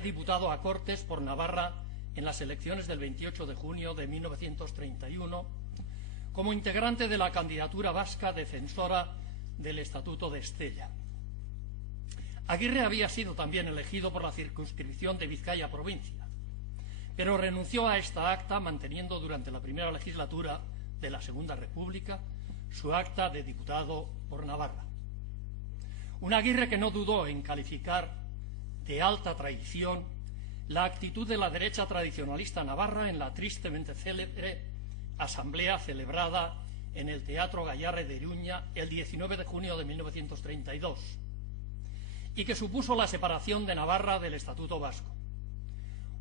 fue diputado a Cortes por Navarra en las elecciones del 28 de junio de 1931, como integrante de la candidatura vasca defensora del Estatuto de Estella. Aguirre había sido también elegido por la circunscripción de Vizcaya provincia, pero renunció a esta acta manteniendo durante la primera legislatura de la Segunda República su acta de diputado por Navarra. Un Aguirre que no dudó en calificar de alta traición la actitud de la derecha tradicionalista navarra en la tristemente célebre asamblea celebrada en el Teatro Gayarre de Iruña el 19 de junio de 1932 y que supuso la separación de Navarra del Estatuto Vasco.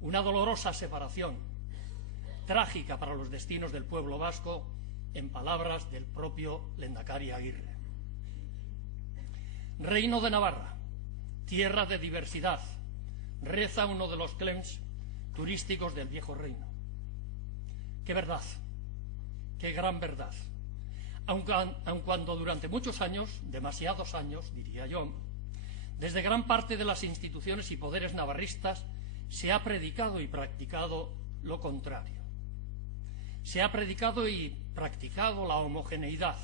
Una dolorosa separación, trágica para los destinos del pueblo vasco, en palabras del propio Lehendakari Aguirre. Reino de Navarra, tierra de diversidad, reza uno de los claims turísticos del viejo reino. ¡Qué verdad! ¡Qué gran verdad! Aun cuando durante muchos años, demasiados años, diría yo, desde gran parte de las instituciones y poderes navarristas se ha predicado y practicado lo contrario. Se ha predicado y practicado la homogeneidad.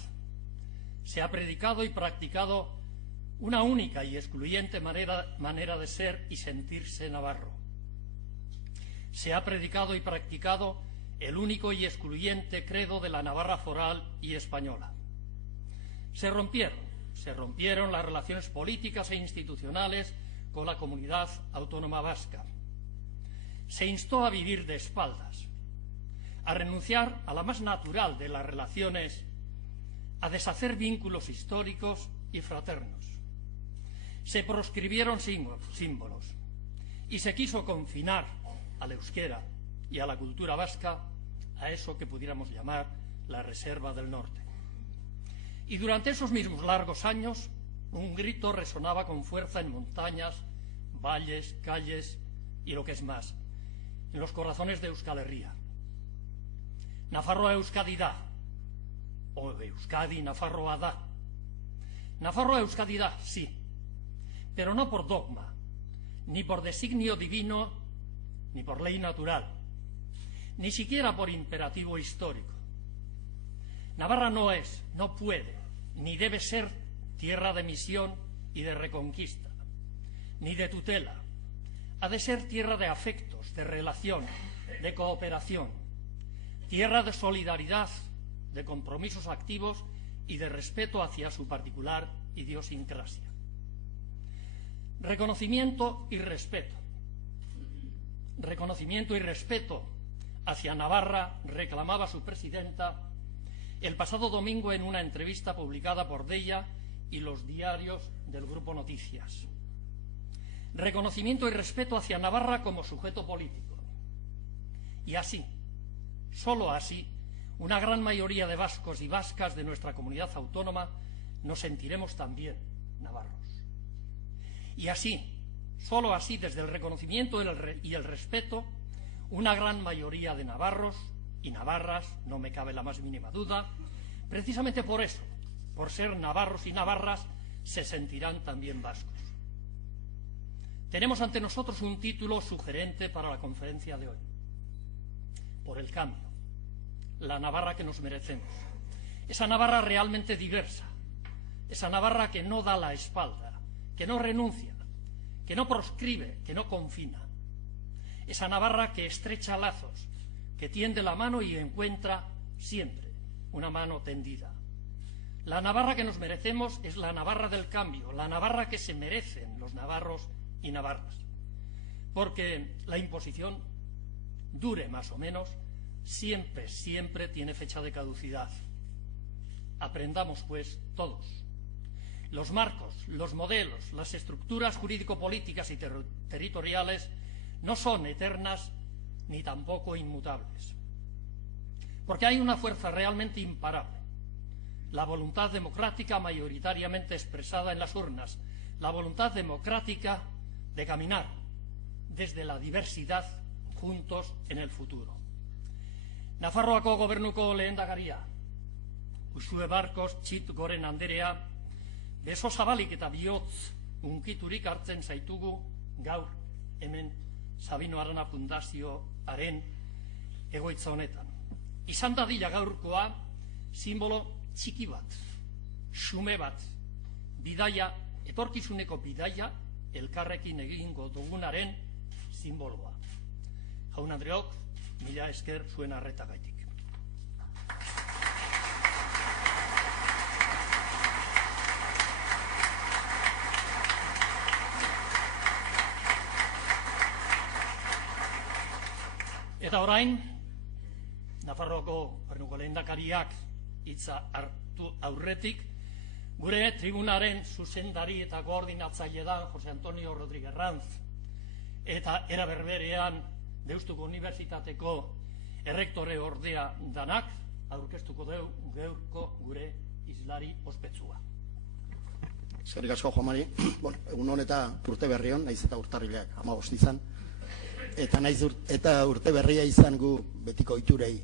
Se ha predicado y practicado una única y excluyente manera de ser y sentirse navarro. Se ha predicado y practicado el único y excluyente credo de la Navarra foral y española. Se rompieron las relaciones políticas e institucionales con la comunidad autónoma vasca. Se instó a vivir de espaldas, a renunciar a la más natural de las relaciones, a deshacer vínculos históricos y fraternos. Se proscribieron símbolos y se quiso confinar al euskera y a la cultura vasca a eso que pudiéramos llamar la Reserva del Norte. Y durante esos mismos largos años, un grito resonaba con fuerza en montañas, valles, calles y lo que es más, en los corazones de Euskal Herria. Nafarroa Euskadi da, o Euskadi Nafarroa da. Nafarroa Euskadi da, sí, pero no por dogma, ni por designio divino, ni por ley natural, ni siquiera por imperativo histórico. Navarra no es, no puede, ni debe ser tierra de misión y de reconquista, ni de tutela. Ha de ser tierra de afectos, de relación, de cooperación, tierra de solidaridad, de compromisos activos y de respeto hacia su particular idiosincrasia. Reconocimiento y respeto. Reconocimiento y respeto hacia Navarra reclamaba su presidenta el pasado domingo en una entrevista publicada por Deia y los diarios del Grupo Noticias. Reconocimiento y respeto hacia Navarra como sujeto político. Y así, solo así, una gran mayoría de vascos y vascas de nuestra comunidad autónoma nos sentiremos también navarros. Y así, solo así, desde el reconocimiento y el respeto, una gran mayoría de navarros y navarras, no me cabe la más mínima duda, precisamente por eso, por ser navarros y navarras, se sentirán también vascos. Tenemos ante nosotros un título sugerente para la conferencia de hoy. Por el cambio, la Navarra que nos merecemos. Esa Navarra realmente diversa, esa Navarra que no da la espalda, que no renuncia, que no proscribe, que no confina. Esa Navarra que estrecha lazos, que tiende la mano y encuentra siempre una mano tendida. La Navarra que nos merecemos es la Navarra del cambio, la Navarra que se merecen los navarros y navarras. Porque la imposición, dure más o menos, siempre tiene fecha de caducidad. Aprendamos, pues, todos. Los marcos, los modelos, las estructuras jurídico-políticas y territoriales no son eternas ni tampoco inmutables. Porque hay una fuerza realmente imparable, la voluntad democrática mayoritariamente expresada en las urnas, la voluntad democrática de caminar desde la diversidad juntos en el futuro. Nafarroako gobernuko lehendakaria, Uxue Barkos Txit Goren Anderea, beso zabalik eta bihotz unkiturik hartzen zaitugu gaur hemen Sabino Arana Fundazioaren egoitza honetan. Izan dadila gaurkoa simbolo txiki bat, xume bat, bidaia, etorkizuneko bidaia elkarrekin egingo dugunaren simboloa. Jaun-andreok, mila esker zuen arretagaitik. Eta orain, Nafarroako Gobernuko lehendakariak hitza hartu aurretik, gure tribunaren zuzendari eta koordinatzaile da Jose Antonio Rodríguez Ranz, eta era berberean Deustuko Unibertsitateko errektore ordea danak aurkeztuko deu gaurko gure hizlari ospetsua. Eskerrik asko, Juan Mari. Egun honeta urte berrion, naiz eta urtarrilak 15 izan, eta urte berria izan gu betiko iturei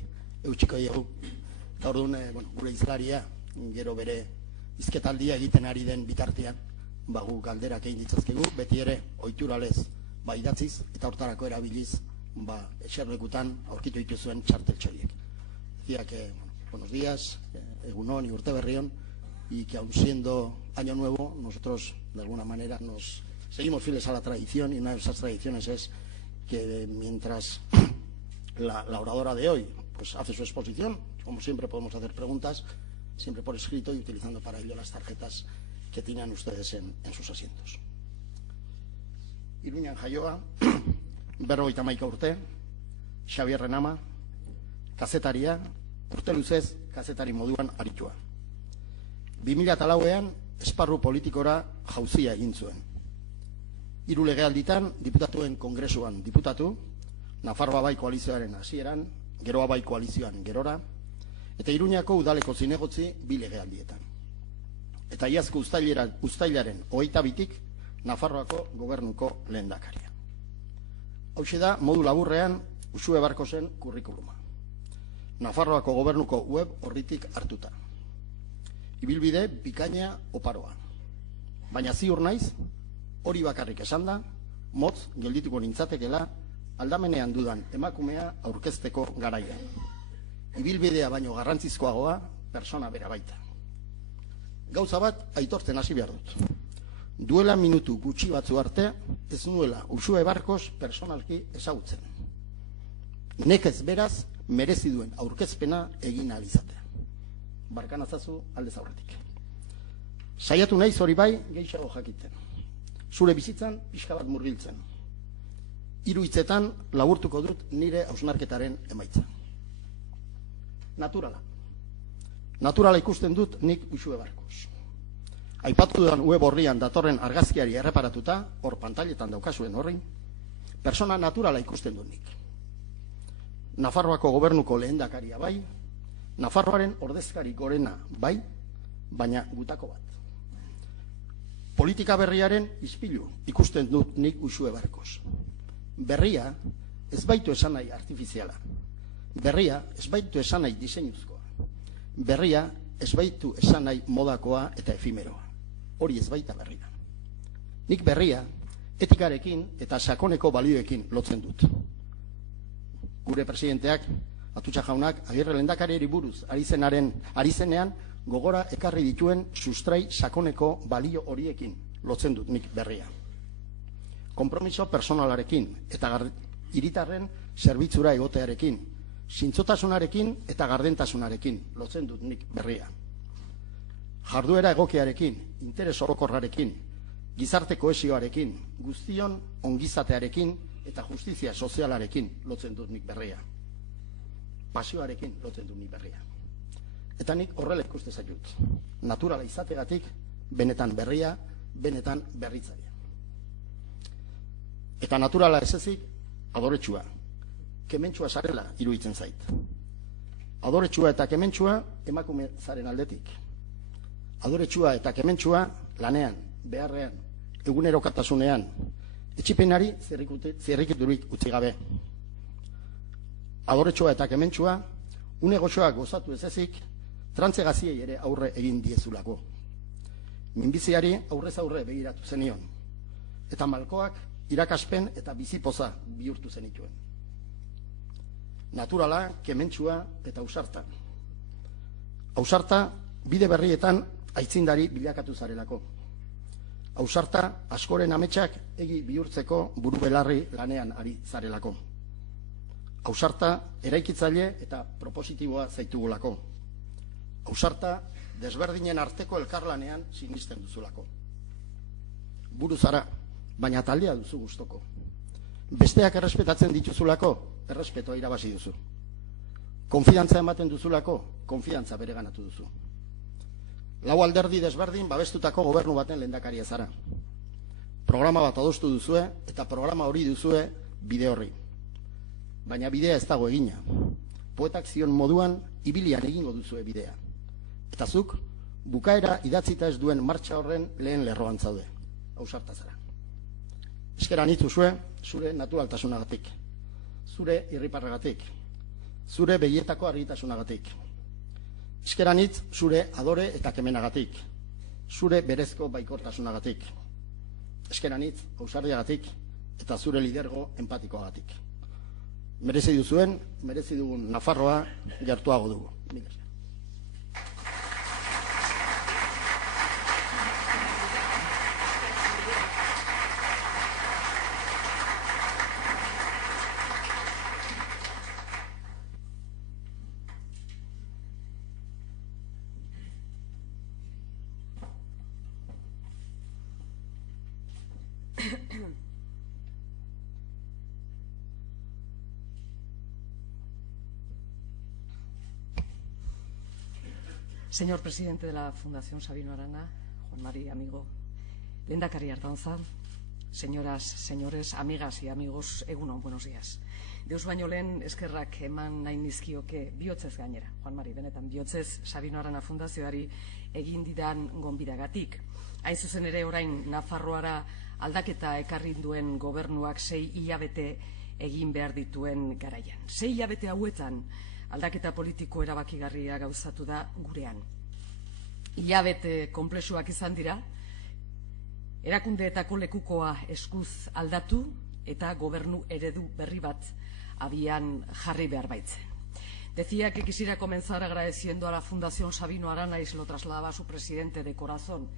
eutxiko diegu. Eta orduan, gure hizlaria, gero bere hizketaldia egiten ari den bitartean, gu galderak egin ditzazkegu, beti ere ohituralez idatziz eta hortarako erabiliz eserlekutan aurkitu dituzuen txarteltxoiek. Decía que, buenos días, egunon y urte berrión, y que aun siendo año nuevo, nosotros de alguna manera nos seguimos fieles a la tradición, y una de esas tradiciones es que mientras la oradora de hoy pues hace su exposición, como siempre podemos hacer preguntas, siempre por escrito y utilizando para ello las tarjetas que tienen ustedes en sus asientos. Iruñan jaioa, 51 urte, Xabier Renama, kazetaria, urte luzez kazetari moduan aritua. 2004an esparru politikora jauzia egin zuen. 3 legealditan diputatuen kongresuan diputatu, Nafarroa Bai koalizioaren hasieran, Geroa Bai koalizioan gerora, eta Iruñako udaleko zinegotzi 2 legealdietan. Eta iazko uztailaren 22tik Nafarroako gobernuko lehendakaria. Hauxe da, modu laburrean, Uxue Barkosen kurrikuluma. Nafarroako gobernuko web orritik hartuta. Ibilbide bikaina oparoa. Baina ziur naiz, hori bakarrik esan da, motz geldituko nintzatekela, aldamenean dudan emakumea aurkezteko garaia. Ibilbidea baino garrantzizkoagoa, persona bera baita. Gauza bat aitortzen hasi behar dut. Duela minutu gutxi batzu arte, ez nuela Uxue Barkos personalki ezagutzen. Nekez beraz, merezi duen aurkezpena egin ahal izatea. Barkanazazu aldez aurretik. Saiatu naiz hori bai, gehiago jakiten. Zure bizitzan, pixka bat murgiltzen. 3 hitzetan laburtuko dut nire hausnarketaren emaitza. Naturala. Naturala ikusten dut nik Uxue Barkos. Aipatu dudan web horrian datorren argazkiari erreparatuta, hor pantailetan daukazuen horri, persona naturala ikusten dut nik. Nafarroako gobernuko lehendakaria bai, Nafarroaren ordezkari gorena bai, baina gutako bat. Politika berriaren ispilu ikusten dut nik Uxue Barkos. Berria ez baitu esan nahi artifiziala. Berria ez baitu esan nahi diseinuzkoa. Berria ez baitu esan nahi modakoa eta efimeroa. Hori ez baita berria. Nik berria etikarekin eta sakoneko balioekin lotzen dut. Gure presidenteak, Atutxa jaunak, Agirre lehendakariari buruz ari zenean gogora ekarri dituen sustrai sakoneko balio horiekin lotzen dut nik berria. Konpromiso personalarekin eta hiritarren zerbitzura egotearekin, zintzotasunarekin eta gardentasunarekin lotzen dut nik berria. Jarduera egokiarekin, interes orokorrarekin, gizarte kohesioarekin, guztion ongizatearekin eta justizia sozialarekin lotzen dut nik berria. Pasioarekin lotzen dut nik berria. Eta nik horrela ikuste zaitut. Naturala izategatik, benetan berria, benetan berritzaria. Eta naturala ez ezik, adoretsua. Kementsua zarela iruditzen zait. Adoretsua eta kementsua emakume zaren aldetik. Adoretsua eta kementsua lanean, beharrean, egunerokatasunean, etxipenari zirrikiturik utzi gabe. Adoretsua eta kementsua, une goxoak gozatu ez ezik, trantzegaziei ere aurre egin diezulako. Minbiziari aurrez aurre begiratu zenion. Eta malkoak irakaspen eta bizipoza bihurtu zenituen. Naturala, kementsua eta ausarta. Ausarta, bide berrietan aitzindari bilakatu zarelako. Ausarta, askoren ametsak egi bihurtzeko buru belarri lanean ari zarelako. Ausarta, eraikitzaile eta propositiboa zaitugulako. Ausarta, desberdinen arteko elkarlanean sinisten duzulako. Buru zara, baina taldea duzu gustoko. Besteak errespetatzen dituzulako, errespetoa irabazi duzu. Konfidantza ematen duzulako, konfidantza bereganatu duzu. Lau alderdi desberdin babestutako gobernu baten lehendakaria zara. Programa bat adostu duzue eta programa hori duzue bide horri. Baina bidea ez dago egina. Poetak zion moduan ibilian egingo duzue bidea. Eta zuk, bukaera idatzita ez duen martxa horren lehen lerroan zaude. Ausarta zara. Eskeran itzuzue, zure naturaltasunagatik, zure irriparragatik, zure begietako argitasunagatik. Eskeran itz, zure adore eta kemenagatik, zure berezko baikortasunagatik. Eskeran itz, ausardiagatik eta zure lidergo empatikoagatik. Merezi duzuen, merezi dugun Nafarroa gertuago dugu. Mila esker. Señor presidente de la Fundación Sabino Arana, Juan Mari, amigo, Lehendakari Ardanza, señoras, señores, amigas y amigos, egunon, buenos días. Deus baino lehen eskerrak eman nahi nizkioke bihotzez gainera, Juan Mari, benetan bihotzez Sabino Arana Fundazioari egin didan gonbidagatik. Hain zuzen ere orain Nafarroara aldaketa ekarri duen gobernuak 6 hilabete egin behar dituen garaian. 6 hilabete hauetan aldaketa politiko erabakigarria gauzatu da gurean. Hilabete konplexuak izan dira, erakundeetako lekukoa eskuz aldatu eta gobernu eredu berri bat abian jarri behar baitzen. Decía que quisiera comenzar agradeciendo a la Fundación Sabino Arana, y se lo trasladaba a su presidente de corazón,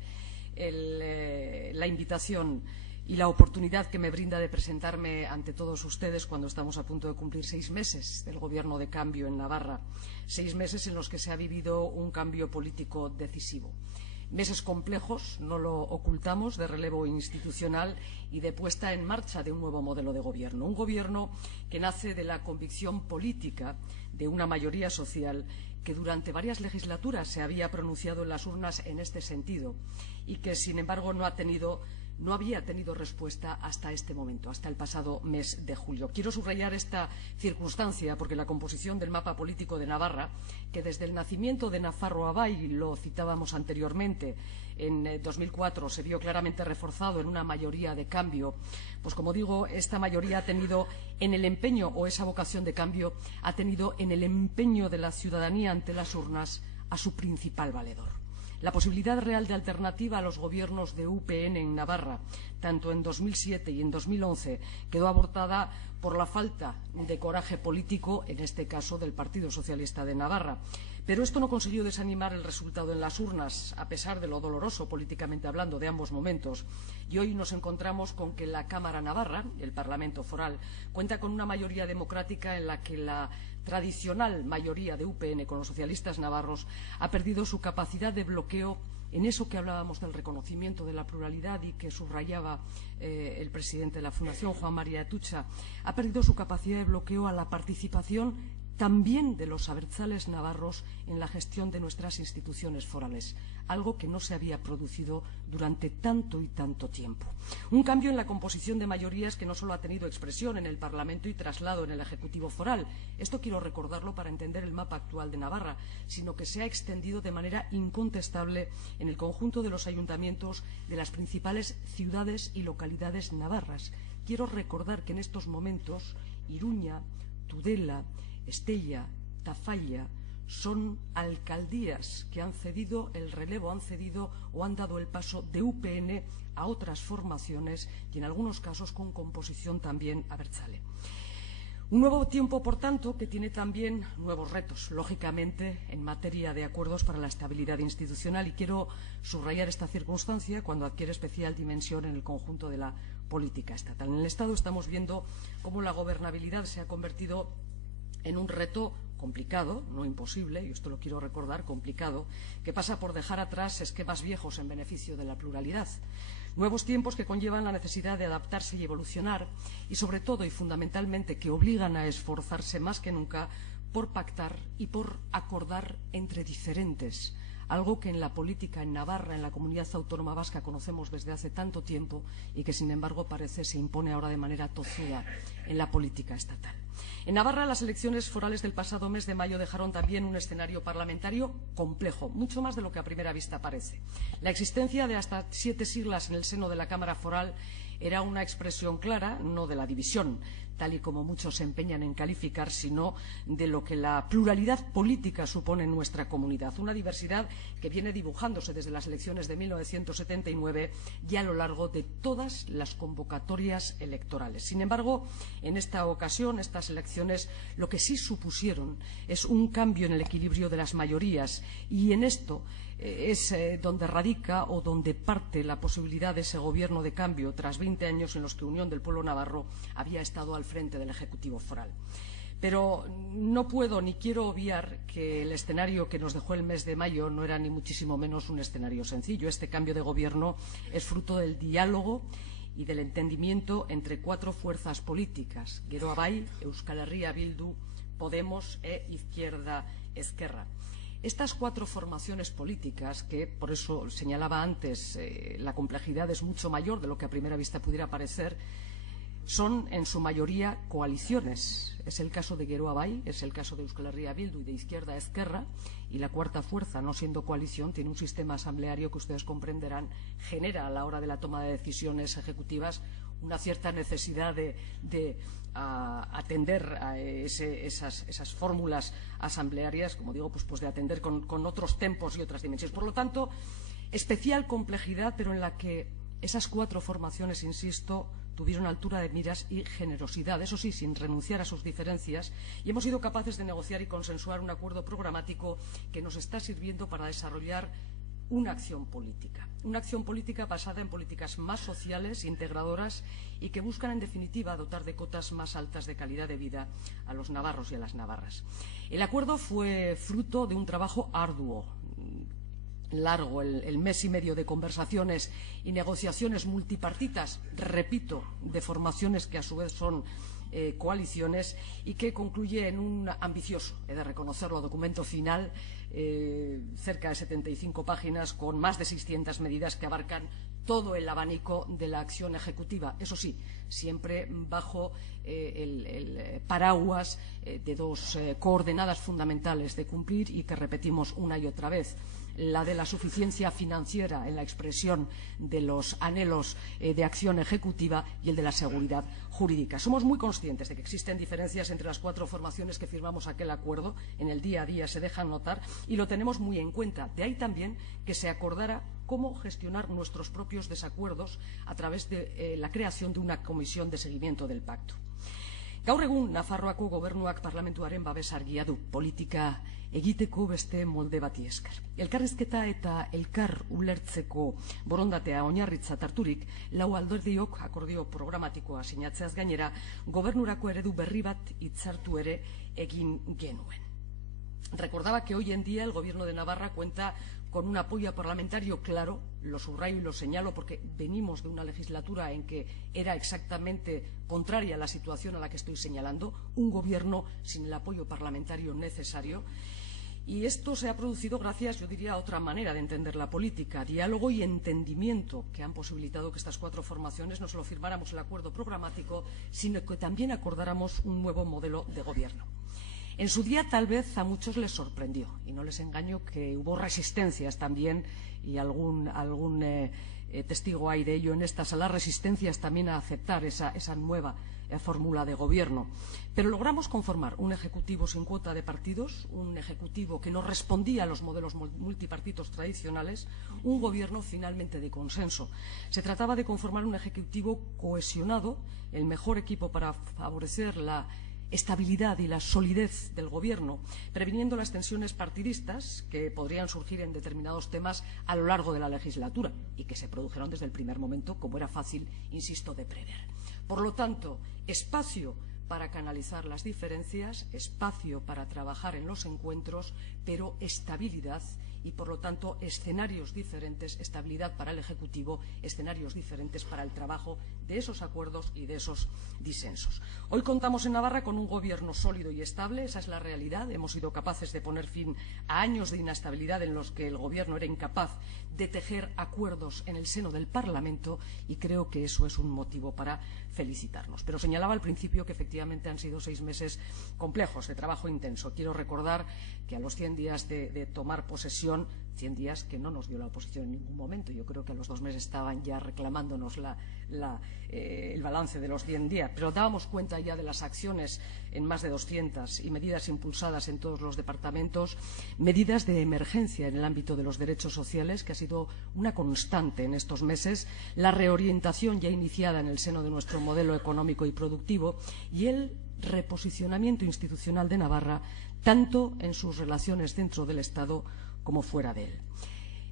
la invitación y la oportunidad que me brinda de presentarme ante todos ustedes cuando estamos a punto de cumplir 6 meses del gobierno de cambio en Navarra, 6 meses en los que se ha vivido un cambio político decisivo. Meses complejos, no lo ocultamos, de relevo institucional y de puesta en marcha de un nuevo modelo de gobierno. Un gobierno que nace de la convicción política de una mayoría social que durante varias legislaturas se había pronunciado en las urnas en este sentido y que, sin embargo, no había tenido respuesta hasta este momento, hasta el pasado mes de julio. Quiero subrayar esta circunstancia porque la composición del mapa político de Navarra, que desde el nacimiento de Nafarroa Bai, lo citábamos anteriormente, en 2004 se vio claramente reforzado en una mayoría de cambio, pues como digo, esta mayoría ha tenido en el empeño, o esa vocación de cambio, ha tenido en el empeño de la ciudadanía ante las urnas a su principal valedor. La posibilidad real de alternativa a los gobiernos de UPN en Navarra, tanto en 2007 y en 2011, quedó abortada por la falta de coraje político, en este caso del Partido Socialista de Navarra. Pero esto no consiguió desanimar el resultado en las urnas, a pesar de lo doloroso, políticamente hablando, de ambos momentos. Y hoy nos encontramos con que la Cámara Navarra, el Parlamento Foral, cuenta con una mayoría democrática en la que la tradicional mayoría de UPN con los socialistas navarros ha perdido su capacidad de bloqueo en eso que hablábamos del reconocimiento de la pluralidad y que subrayaba el presidente de la Fundación, Juan Mari Atutxa, ha perdido su capacidad de bloqueo a la participación también de los abertzales navarros en la gestión de nuestras instituciones forales, algo que no se había producido durante tanto y tanto tiempo. Un cambio en la composición de mayorías que no solo ha tenido expresión en el Parlamento y traslado en el Ejecutivo foral, esto quiero recordarlo para entender el mapa actual de Navarra, sino que se ha extendido de manera incontestable en el conjunto de los ayuntamientos de las principales ciudades y localidades navarras. Quiero recordar que en estos momentos Iruña, Tudela, Estella, Tafalla son alcaldías que han cedido el relevo, han cedido o han dado el paso de UPN a otras formaciones y en algunos casos con composición también abertzale. Un nuevo tiempo, por tanto, que tiene también nuevos retos, lógicamente, en materia de acuerdos para la estabilidad institucional, y quiero subrayar esta circunstancia cuando adquiere especial dimensión en el conjunto de la política estatal. En el Estado estamos viendo cómo la gobernabilidad se ha convertido en un reto complicado, no imposible, y esto lo quiero recordar, complicado, que pasa por dejar atrás esquemas viejos en beneficio de la pluralidad. Nuevos tiempos que conllevan la necesidad de adaptarse y evolucionar y, sobre todo y fundamentalmente, que obligan a esforzarse más que nunca por pactar y por acordar entre diferentes, algo que en la política en Navarra, en la comunidad autónoma vasca, conocemos desde hace tanto tiempo y que, sin embargo, parece se impone ahora de manera tozuda en la política estatal. En Navarra, las elecciones forales del pasado mes de mayo dejaron también un escenario parlamentario complejo, mucho más de lo que a primera vista parece. La existencia de hasta 7 siglas en el seno de la Cámara Foral era una expresión clara, no de la división, tal y como muchos se empeñan en calificar, sino de lo que la pluralidad política supone en nuestra comunidad. Una diversidad que viene dibujándose desde las elecciones de 1979 y a lo largo de todas las convocatorias electorales. Sin embargo, en esta ocasión, estas elecciones lo que sí supusieron es un cambio en el equilibrio de las mayorías, y en esto es donde radica o donde parte la posibilidad de ese gobierno de cambio tras 20 años en los que Unión del Pueblo Navarro había estado al frente del Ejecutivo Foral. Pero no puedo ni quiero obviar que el escenario que nos dejó el mes de mayo no era ni muchísimo menos un escenario sencillo. Este cambio de gobierno es fruto del diálogo y del entendimiento entre 4 fuerzas políticas: Geroa Bai, Euskal Herria Bildu, Podemos e Izquierda Ezkerra. Estas 4 formaciones políticas, que por eso señalaba antes, la complejidad es mucho mayor de lo que a primera vista pudiera parecer, son en su mayoría coaliciones. Es el caso de Geroa Bai, es el caso de Euskal Herria Bildu y de Izquierda Ezkerra, y la cuarta fuerza, no siendo coalición, tiene un sistema asambleario que ustedes comprenderán genera a la hora de la toma de decisiones ejecutivas una cierta necesidad de atender a esas fórmulas asamblearias, como digo, pues de atender con otros tempos y otras dimensiones. Por lo tanto, especial complejidad, pero en la que esas 4 formaciones, insisto, tuvieron altura de miras y generosidad, eso sí, sin renunciar a sus diferencias, y hemos sido capaces de negociar y consensuar un acuerdo programático que nos está sirviendo para desarrollar una acción política basada en políticas más sociales, integradoras y que buscan, en definitiva, dotar de cotas más altas de calidad de vida a los navarros y a las navarras. El acuerdo fue fruto de un trabajo arduo, largo, el mes y medio de conversaciones y negociaciones multipartitas, repito, de formaciones que a su vez son coaliciones, y que concluye en un ambicioso, he de reconocerlo, documento final, cerca de 75 páginas, con más de 600 medidas que abarcan todo el abanico de la acción ejecutiva. Eso sí, siempre bajo el paraguas de 2 coordenadas fundamentales de cumplir y que repetimos una y otra vez: la de la suficiencia financiera en la expresión de los anhelos de acción ejecutiva y el de la seguridad jurídica. Somos muy conscientes de que existen diferencias entre las 4 formaciones que firmamos aquel acuerdo. En el día a día se dejan notar y lo tenemos muy en cuenta. De ahí también que se acordara cómo gestionar nuestros propios desacuerdos a través de la creación de una comisión de seguimiento del pacto. Gaur egun, Nafarroako gobernuak parlamentuaren babes argia du, politika egiteko beste molde bati esker. Elkarrizketa eta elkar ulertzeko borondatea oinarritzat harturik, 4 alderdiok akordio programatikoa sinatzeaz gainera, gobernurako eredu berri bat hitzartu ere egin genuen. Recordaba que hoy en día el Gobierno de Navarra cuenta con un apoyo parlamentario claro, lo subrayo y lo señalo porque venimos de una legislatura en que era exactamente contraria a la situación a la que estoy señalando, un gobierno sin el apoyo parlamentario necesario. Y esto se ha producido gracias, yo diría, a otra manera de entender la política, diálogo y entendimiento, que han posibilitado que estas 4 formaciones no solo firmáramos el acuerdo programático, sino que también acordáramos un nuevo modelo de gobierno. En su día tal vez a muchos les sorprendió, y no les engaño que hubo resistencias también, y algún testigo hay de ello en esta sala, resistencias también a aceptar esa nueva fórmula de gobierno. Pero logramos conformar un ejecutivo sin cuota de partidos, un ejecutivo que no respondía a los modelos multipartitos tradicionales, un gobierno finalmente de consenso. Se trataba de conformar un ejecutivo cohesionado, el mejor equipo para favorecer la estabilidad y la solidez del gobierno, previniendo las tensiones partidistas que podrían surgir en determinados temas a lo largo de la legislatura y que se produjeron desde el primer momento, como era fácil, insisto, de prever. Por lo tanto, espacio para canalizar las diferencias, espacio para trabajar en los encuentros, pero estabilidad y, por lo tanto, escenarios diferentes, estabilidad para el Ejecutivo, escenarios diferentes para el trabajo de esos acuerdos y de esos disensos. Hoy contamos en Navarra con un gobierno sólido y estable, esa es la realidad. Hemos sido capaces de poner fin a años de inestabilidad en los que el gobierno era incapaz de tejer acuerdos en el seno del Parlamento y creo que eso es un motivo para felicitarnos. Pero señalaba al principio que efectivamente han sido 6 meses complejos de trabajo intenso. Quiero recordar que a los 100 días de tomar posesión, 100 días que no nos dio la oposición en ningún momento, yo creo que a los 2 meses estaban ya reclamándonos el balance de los 100 días, pero dábamos cuenta ya de las acciones en más de 200 y medidas impulsadas en todos los departamentos, medidas de emergencia en el ámbito de los derechos sociales, que ha sido una constante en estos meses, la reorientación ya iniciada en el seno de nuestro modelo económico y productivo y el reposicionamiento institucional de Navarra, tanto en sus relaciones dentro del Estado como fuera de él.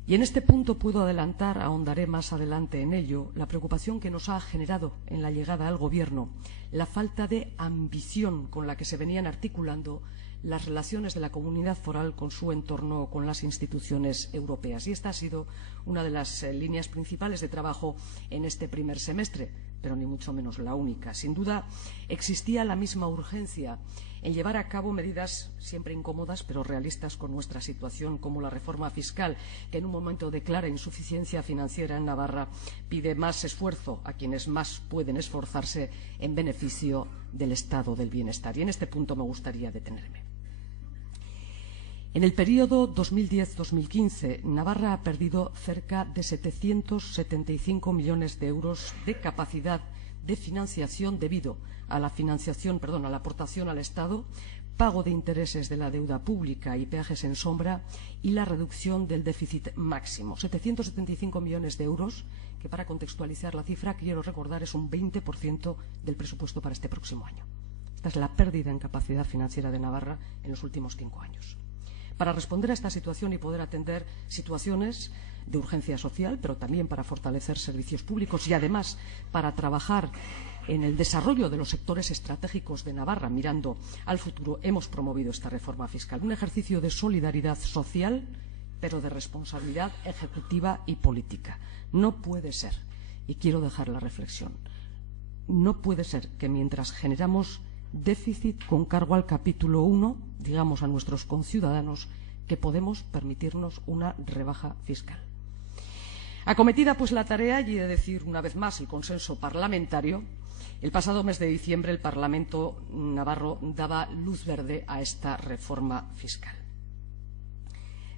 Y en este punto puedo adelantar, ahondaré más adelante en ello, la preocupación que nos ha generado en la llegada al Gobierno la falta de ambición con la que se venían articulando las relaciones de la comunidad foral con su entorno, con las instituciones europeas. Y esta ha sido una de las líneas principales de trabajo en este primer semestre, pero ni mucho menos la única. Sin duda, existía la misma urgencia en llevar a cabo medidas siempre incómodas pero realistas con nuestra situación, como la reforma fiscal, que en un momento de clara insuficiencia financiera en Navarra pide más esfuerzo a quienes más pueden esforzarse en beneficio del estado del bienestar. Y en este punto me gustaría detenerme. En el periodo 2010-2015, Navarra ha perdido cerca de 775 millones de euros de capacidad de financiación debido a la aportación al Estado, pago de intereses de la deuda pública y peajes en sombra y la reducción del déficit máximo. 775 millones de euros, que para contextualizar la cifra, quiero recordar, es un 20% del presupuesto para este próximo año. Esta es la pérdida en capacidad financiera de Navarra en los últimos 5 años. Para responder a esta situación y poder atender situaciones de urgencia social, pero también para fortalecer servicios públicos y además para trabajar en el desarrollo de los sectores estratégicos de Navarra, mirando al futuro, hemos promovido esta reforma fiscal. Un ejercicio de solidaridad social, pero de responsabilidad ejecutiva y política. No puede ser, y quiero dejar la reflexión, no puede ser que mientras generamos déficit con cargo al capítulo 1, digamos a nuestros conciudadanos, que podemos permitirnos una rebaja fiscal. Acometida pues la tarea, y he de decir una vez más el consenso parlamentario, el pasado mes de diciembre el Parlamento navarro daba luz verde a esta reforma fiscal.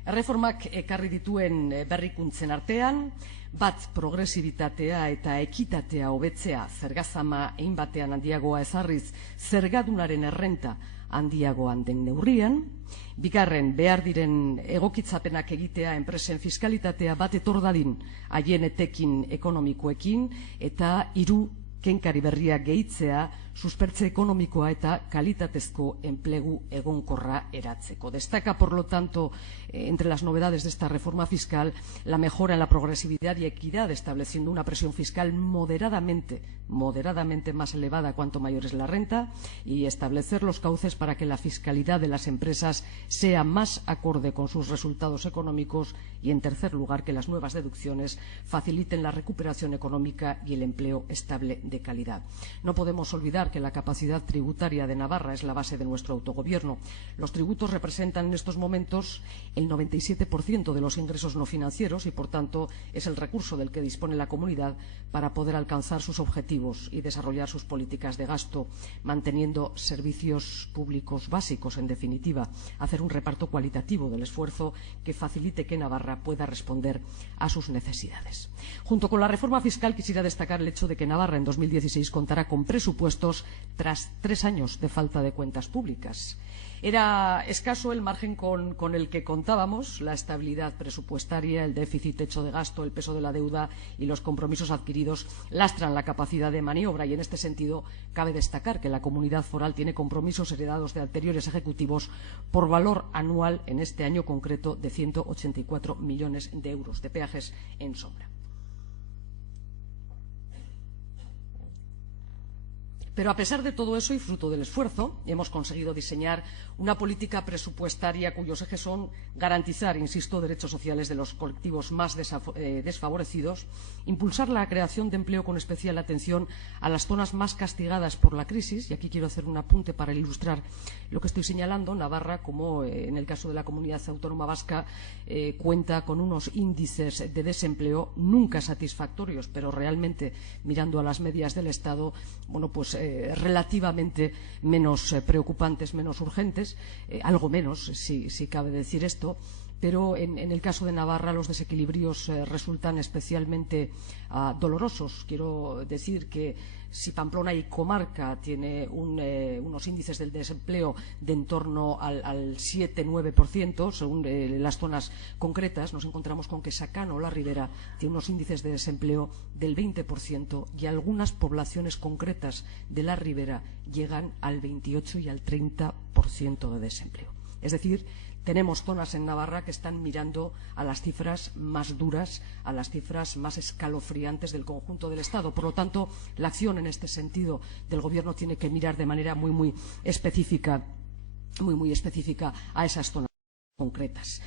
Erreformak ekarri dituen berrikuntzen artean, bat progresibitatea eta ekitatea hobetzea zergazama egin batean handiagoa ezarriz zergadunaren errenta handiagoan den neurrian, bigarren behar diren egokitzapenak egitea enpresen fiskalitatea bat etor dadin haien etekin ekonomikoekin, eta 3 kenkari berriak gehitzea suspertze ekonomikoa eta kalitatezko enplegu egonkorra eratzeko. Destaca, por lo tanto, entre las novedades de esta reforma fiscal, la mejora en la progresividad y equidad, estableciendo una presión fiscal moderadamente más elevada cuanto mayor es la renta, y establecer los cauces para que la fiscalidad de las empresas sea más acorde con sus resultados económicos y, en tercer lugar, que las nuevas deducciones faciliten la recuperación económica y el empleo estable de calidad. No podemos olvidar que la capacidad tributaria de Navarra es la base de nuestro autogobierno. Los tributos representan en estos momentos el 97% de los ingresos no financieros y, por tanto, es el recurso del que dispone la comunidad para poder alcanzar sus objetivos y desarrollar sus políticas de gasto, manteniendo servicios públicos básicos, en definitiva, hacer un reparto cualitativo del esfuerzo que facilite que Navarra pueda responder a sus necesidades. Junto con la reforma fiscal, quisiera destacar el hecho de que Navarra en 2016 contará con presupuestos conseguidos tras 3 años de falta de cuentas públicas. Era escaso el margen con el que contábamos, la estabilidad presupuestaria, el déficit techo de gasto, el peso de la deuda y los compromisos adquiridos lastran la capacidad de maniobra, y en este sentido cabe destacar que la Comunidad Foral tiene compromisos heredados de anteriores ejecutivos por valor anual, en este año concreto, de 184 millones de euros de peajes en sombra. Pero a pesar de todo eso y fruto del esfuerzo, hemos conseguido diseñar una política presupuestaria cuyos ejes son garantizar, insisto, derechos sociales de los colectivos más desfavorecidos, impulsar la creación de empleo con especial atención a las zonas más castigadas por la crisis, y aquí quiero hacer un apunte para ilustrar lo que estoy señalando. Navarra, como en el caso de la Comunidad Autónoma Vasca, cuenta con unos índices de desempleo nunca satisfactorios, pero realmente, mirando a las medias del Estado, bueno, pues relativamente menos preocupantes, menos urgentes, algo menos, si cabe decir esto. Pero en el caso de Navarra los desequilibrios resultan especialmente dolorosos. Quiero decir que si Pamplona y comarca tiene unos índices del desempleo de en torno al 7-9%, según las zonas concretas, nos encontramos con que Sacano o la Ribera tiene unos índices de desempleo del 20%, y algunas poblaciones concretas de la Ribera llegan al 28 y al 30% de desempleo. Es decir, tenemos zonas en Navarra que están mirando a las cifras más duras, a las cifras más escalofriantes del conjunto del Estado. Por lo tanto, la acción en este sentido del Gobierno tiene que mirar de manera muy específica a esas zonas concretas.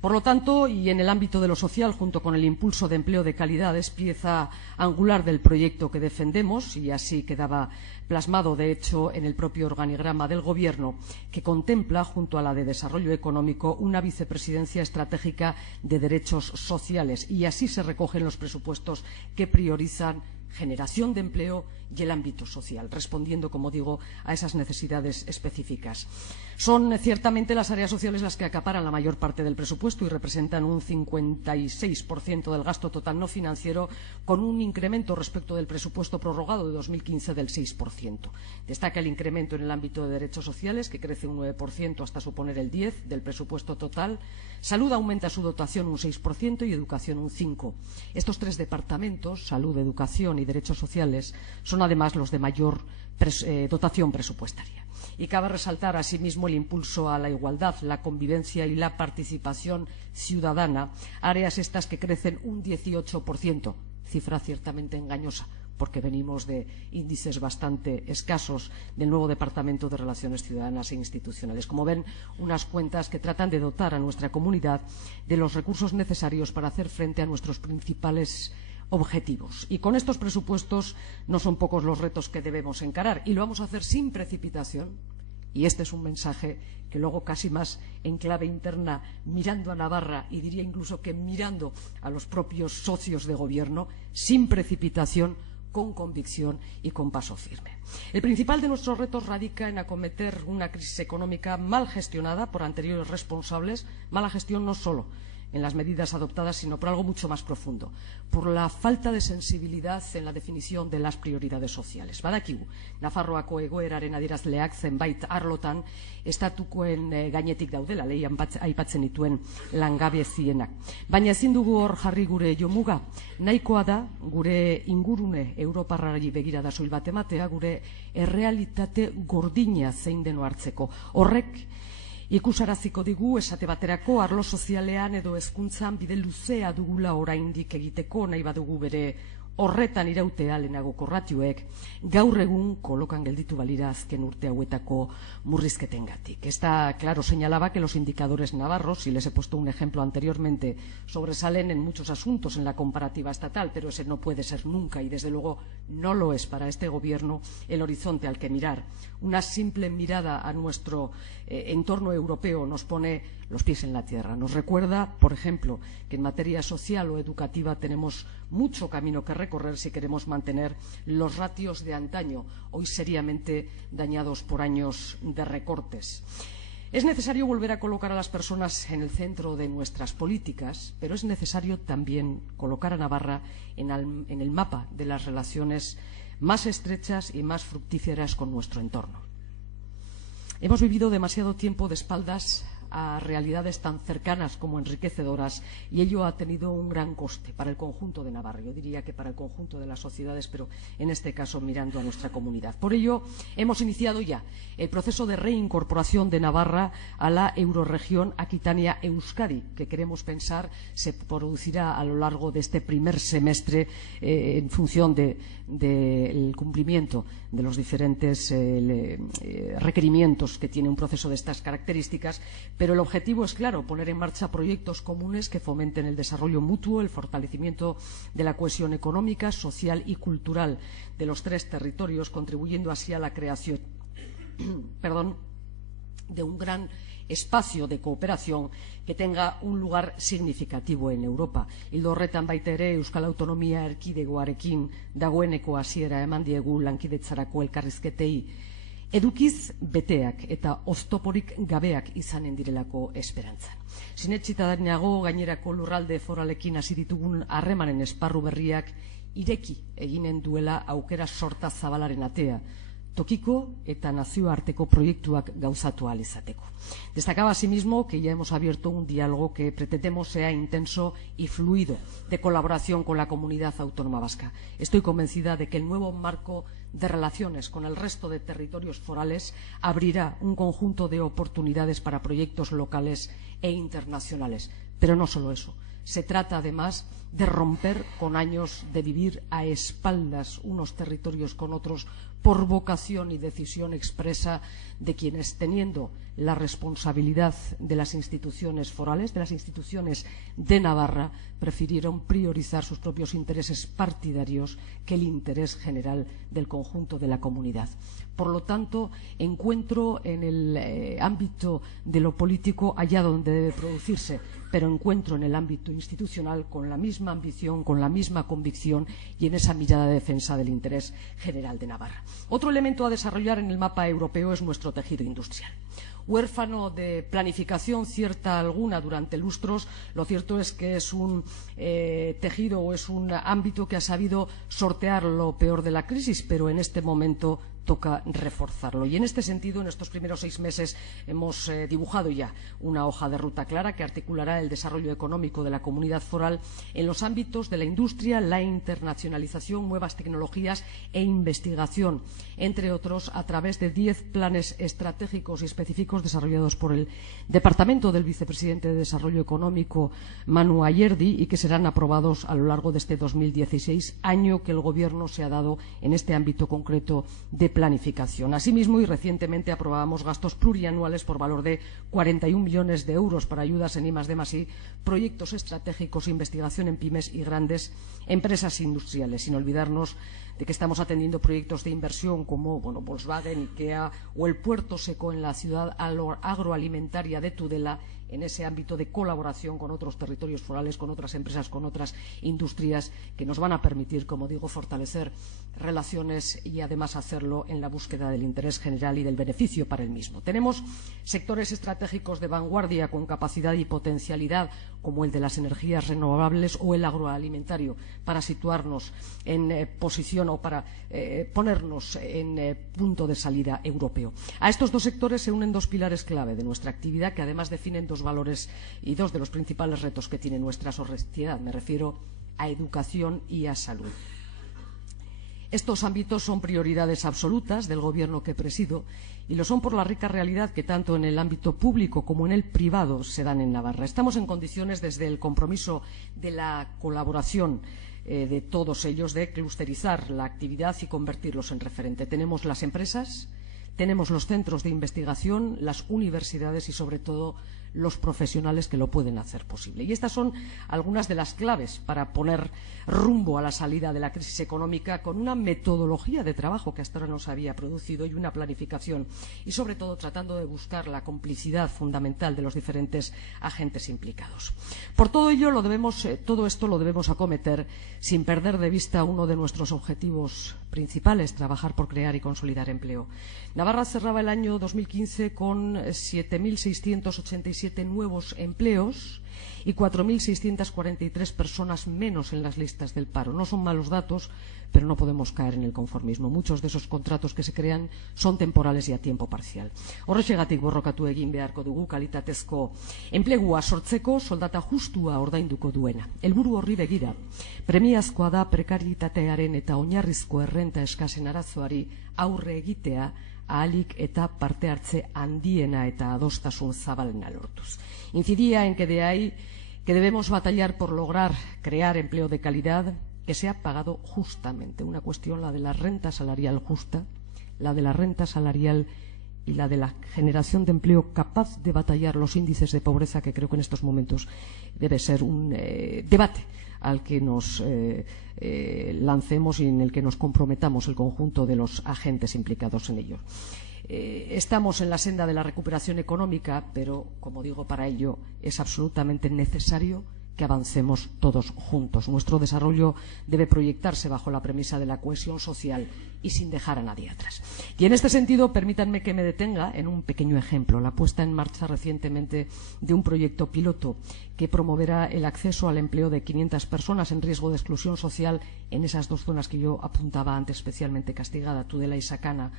Por lo tanto, y en el ámbito de lo social, junto con el impulso de empleo de calidad, es pieza angular del proyecto que defendemos, y así quedaba plasmado, de hecho, en el propio organigrama del Gobierno, que contempla, junto a la de Desarrollo Económico, una vicepresidencia estratégica de derechos sociales, y así se recogen los presupuestos que priorizan generación de empleo y el ámbito social, respondiendo, como digo, a esas necesidades específicas. Son ciertamente las áreas sociales las que acaparan la mayor parte del presupuesto y representan un 56% del gasto total no financiero, con un incremento respecto del presupuesto prorrogado de 2015 del 6%. Destaca el incremento en el ámbito de derechos sociales, que crece un 9% hasta suponer el 10% del presupuesto total. Salud aumenta su dotación un 6% y educación un 5%. Estos tres departamentos, salud, educación y derechos sociales, son además los de mayor dotación presupuestaria. Y cabe resaltar asimismo el impulso a la igualdad, la convivencia y la participación ciudadana, áreas estas que crecen un 18%, cifra ciertamente engañosa, porque venimos de índices bastante escasos del nuevo Departamento de Relaciones Ciudadanas e Institucionales. Como ven, unas cuentas que tratan de dotar a nuestra comunidad de los recursos necesarios para hacer frente a nuestros principales objetivos. Y con estos presupuestos no son pocos los retos que debemos encarar, y lo vamos a hacer sin precipitación. Y este es un mensaje que luego, casi más en clave interna, mirando a Navarra, y diría incluso que mirando a los propios socios de Gobierno, sin precipitación, con convicción y con paso firme. El principal de nuestros retos radica en acometer una crisis económica mal gestionada por anteriores responsables, mala gestión no solo en las medidas adoptadas, sino por algo mucho más profundo, por la falta de sensibilidad en la definición de las prioridades sociales. Badakigu, Nafarroako egoeraren adierazleak zenbait arlotan estatukoen gainetik daudela, leian aipatzen dituen langabezienak. Baina ezin dugu hor jarri gure jomuga. Nahikoa da gure ingurune europarrari begirada soil bat ematea, gure errealitate gordina zein deno hartzeko. Horrek ikusaraziko digu, esate baterako, arlo sozialean edo hezkuntzan bide luzea dugula oraindik egiteko, nahi badugu bere horretan irautea lehenago korratioek, gaur egun kolokan gelditu balira azken urte hauetako murrizketengatik. Está claro, señalaba que los indicadores navarros, y les he puesto un ejemplo anteriormente, sobresalen en muchos asuntos en la comparativa estatal, pero ese no puede ser nunca, y desde luego no lo es para este Gobierno, el horizonte al que mirar. Una simple mirada a nuestro entorno europeo nos pone los pies en la tierra. Nos recuerda, por ejemplo, que en materia social o educativa tenemos mucho camino que recorrer si queremos mantener los ratios de antaño, hoy seriamente dañados por años de recortes. Es necesario volver a colocar a las personas en el centro de nuestras políticas, pero es necesario también colocar a Navarra en el mapa de las relaciones más estrechas y más fructíferas con nuestro entorno. Hemos vivido demasiado tiempo de espaldas a realidades tan cercanas como enriquecedoras, y ello ha tenido un gran coste para el conjunto de Navarra. Yo diría que para el conjunto de las sociedades, pero en este caso mirando a nuestra comunidad. Por ello, hemos iniciado ya el proceso de reincorporación de Navarra a la eurorregión Aquitania-Euskadi, que queremos pensar se producirá a lo largo de este primer semestre en función del cumplimiento de los diferentes requerimientos que tiene un proceso de estas características. Pero el objetivo es claro: poner en marcha proyectos comunes que fomenten el desarrollo mutuo, el fortalecimiento de la cohesión económica, social y cultural de los tres territorios, contribuyendo así a la creación de un gran espacio de cooperación que tenga un lugar significativo en Europa. Ildo horretan baita ere Euskal Autonomia Erkidegoarekin dagoeneko hasiera eman diegu lankidetzarako elkarrizketei edukiz beteak eta oztoporik gabeak izanen direlako esperantzan. Sinetsita nago gainerako lurralde foralekin hasi ditugun harremanen esparru berriak ireki eginen duela aukera sorta zabalaren atea, tokiko eta nazioarteko proiektuak gauzatu ahal izateko. Destacaba asimismo que ya hemos abierto un diálogo que pretendemos sea intenso y fluido de colaboración con la comunidad autónoma vasca. Estoy convencida de que el nuevo marco de relaciones con el resto de territorios forales abrirá un conjunto de oportunidades para proyectos locales e internacionales. Pero no solo eso. Se trata, además, de romper con años de vivir a espaldas unos territorios con otros por vocación y decisión expresa de quienes, teniendo la responsabilidad de las instituciones forales, de las instituciones de Navarra, prefirieron priorizar sus propios intereses partidarios que el interés general del conjunto de la comunidad. Por lo tanto, encuentro en el ámbito de lo político allá donde debe producirse, pero encuentro en el ámbito institucional con la misma ambición, con la misma convicción y en esa mirada de defensa del interés general de Navarra. Otro elemento a desarrollar en el mapa europeo es nuestro tejido industrial. Huérfano de planificación cierta alguna durante lustros, lo cierto es que es un tejido o es un ámbito que ha sabido sortear lo peor de la crisis, pero en este momento toca reforzarlo. Y en este sentido, en estos primeros 6 meses hemos dibujado ya una hoja de ruta clara que articulará el desarrollo económico de la comunidad foral en los ámbitos de la industria, la internacionalización, nuevas tecnologías e investigación, entre otros, a través de 10 planes estratégicos y específicos desarrollados por el Departamento del Vicepresidente de Desarrollo Económico, Manu Ayerdi, y que serán aprobados a lo largo de este 2016, año que el Gobierno se ha dado en este ámbito concreto de planificación. Asimismo, y recientemente aprobábamos gastos plurianuales por valor de 41 millones de euros para ayudas en I+D+I, proyectos estratégicos, investigación en pymes y grandes empresas industriales, sin olvidarnos de que estamos atendiendo proyectos de inversión como Volkswagen, IKEA o el Puerto Seco en la ciudad agroalimentaria de Tudela, en ese ámbito de colaboración con otros territorios forales, con otras empresas, con otras industrias que nos van a permitir, como digo, fortalecer relaciones y además hacerlo en la búsqueda del interés general y del beneficio para el mismo. Tenemos sectores estratégicos de vanguardia con capacidad y potencialidad como el de las energías renovables o el agroalimentario para situarnos en posición o para ponernos en punto de salida europeo. A estos dos sectores se unen 2 pilares clave de nuestra actividad que además definen 2 valores y 2 de los principales retos que tiene nuestra sociedad. Me refiero a educación y a salud. Estos ámbitos son prioridades absolutas del Gobierno que presido y lo son por la rica realidad que tanto en el ámbito público como en el privado se dan en Navarra. Estamos en condiciones, desde el compromiso de la colaboración de todos ellos, de clusterizar la actividad y convertirlos en referente. Tenemos las empresas, tenemos los centros de investigación, las universidades y, sobre todo, los profesionales que lo pueden hacer posible. Y estas son algunas de las claves para poner rumbo a la salida de la crisis económica con una metodología de trabajo que hasta ahora no se había producido y una planificación y, sobre todo, tratando de buscar la complicidad fundamental de los diferentes agentes implicados. Por todo ello, todo esto lo debemos acometer sin perder de vista uno de nuestros objetivos principales: trabajar por crear y consolidar empleo. Navarra Navarra cerraba el año 2015 con 7.687 nuevos empleos y 4.643 personas menos en las listas del paro. No son malos datos, pero no podemos caer en el conformismo. Muchos de esos contratos que se crean son temporales y a tiempo parcial. Horrexegatik borrokatu egin beharko dugu kalitatezko enplegua sortzeko soldata justua ordainduko duena. Helburu horri begira, premiazkoa da prekaritatearen eta oinarrizko errenta eskasen arazoari aurre egitea ahalik eta parte hartze handiena eta adostasun zabalena lortuz. Incidía en que de ahí que debemos batallar por lograr crear empleo de calidad que sea pagado justamente. Una cuestión, la de la renta salarial justa, la de la renta salarial y la de la generación de empleo capaz de batallar los índices de pobreza, que creo que en estos momentos debe ser un debate al que nos lancemos y en el que nos comprometamos el conjunto de los agentes implicados en ello. Estamos en la senda de la recuperación económica, pero, como digo, para ello es absolutamente necesario que avancemos todos juntos. Nuestro desarrollo debe proyectarse bajo la premisa de la cohesión social y sin dejar a nadie atrás. Y en este sentido, permítanme que me detenga en un pequeño ejemplo, la puesta en marcha recientemente de un proyecto piloto que promoverá el acceso al empleo de 500 personas en riesgo de exclusión social en esas dos zonas que yo apuntaba antes, especialmente castigada, Tudela y Sacana.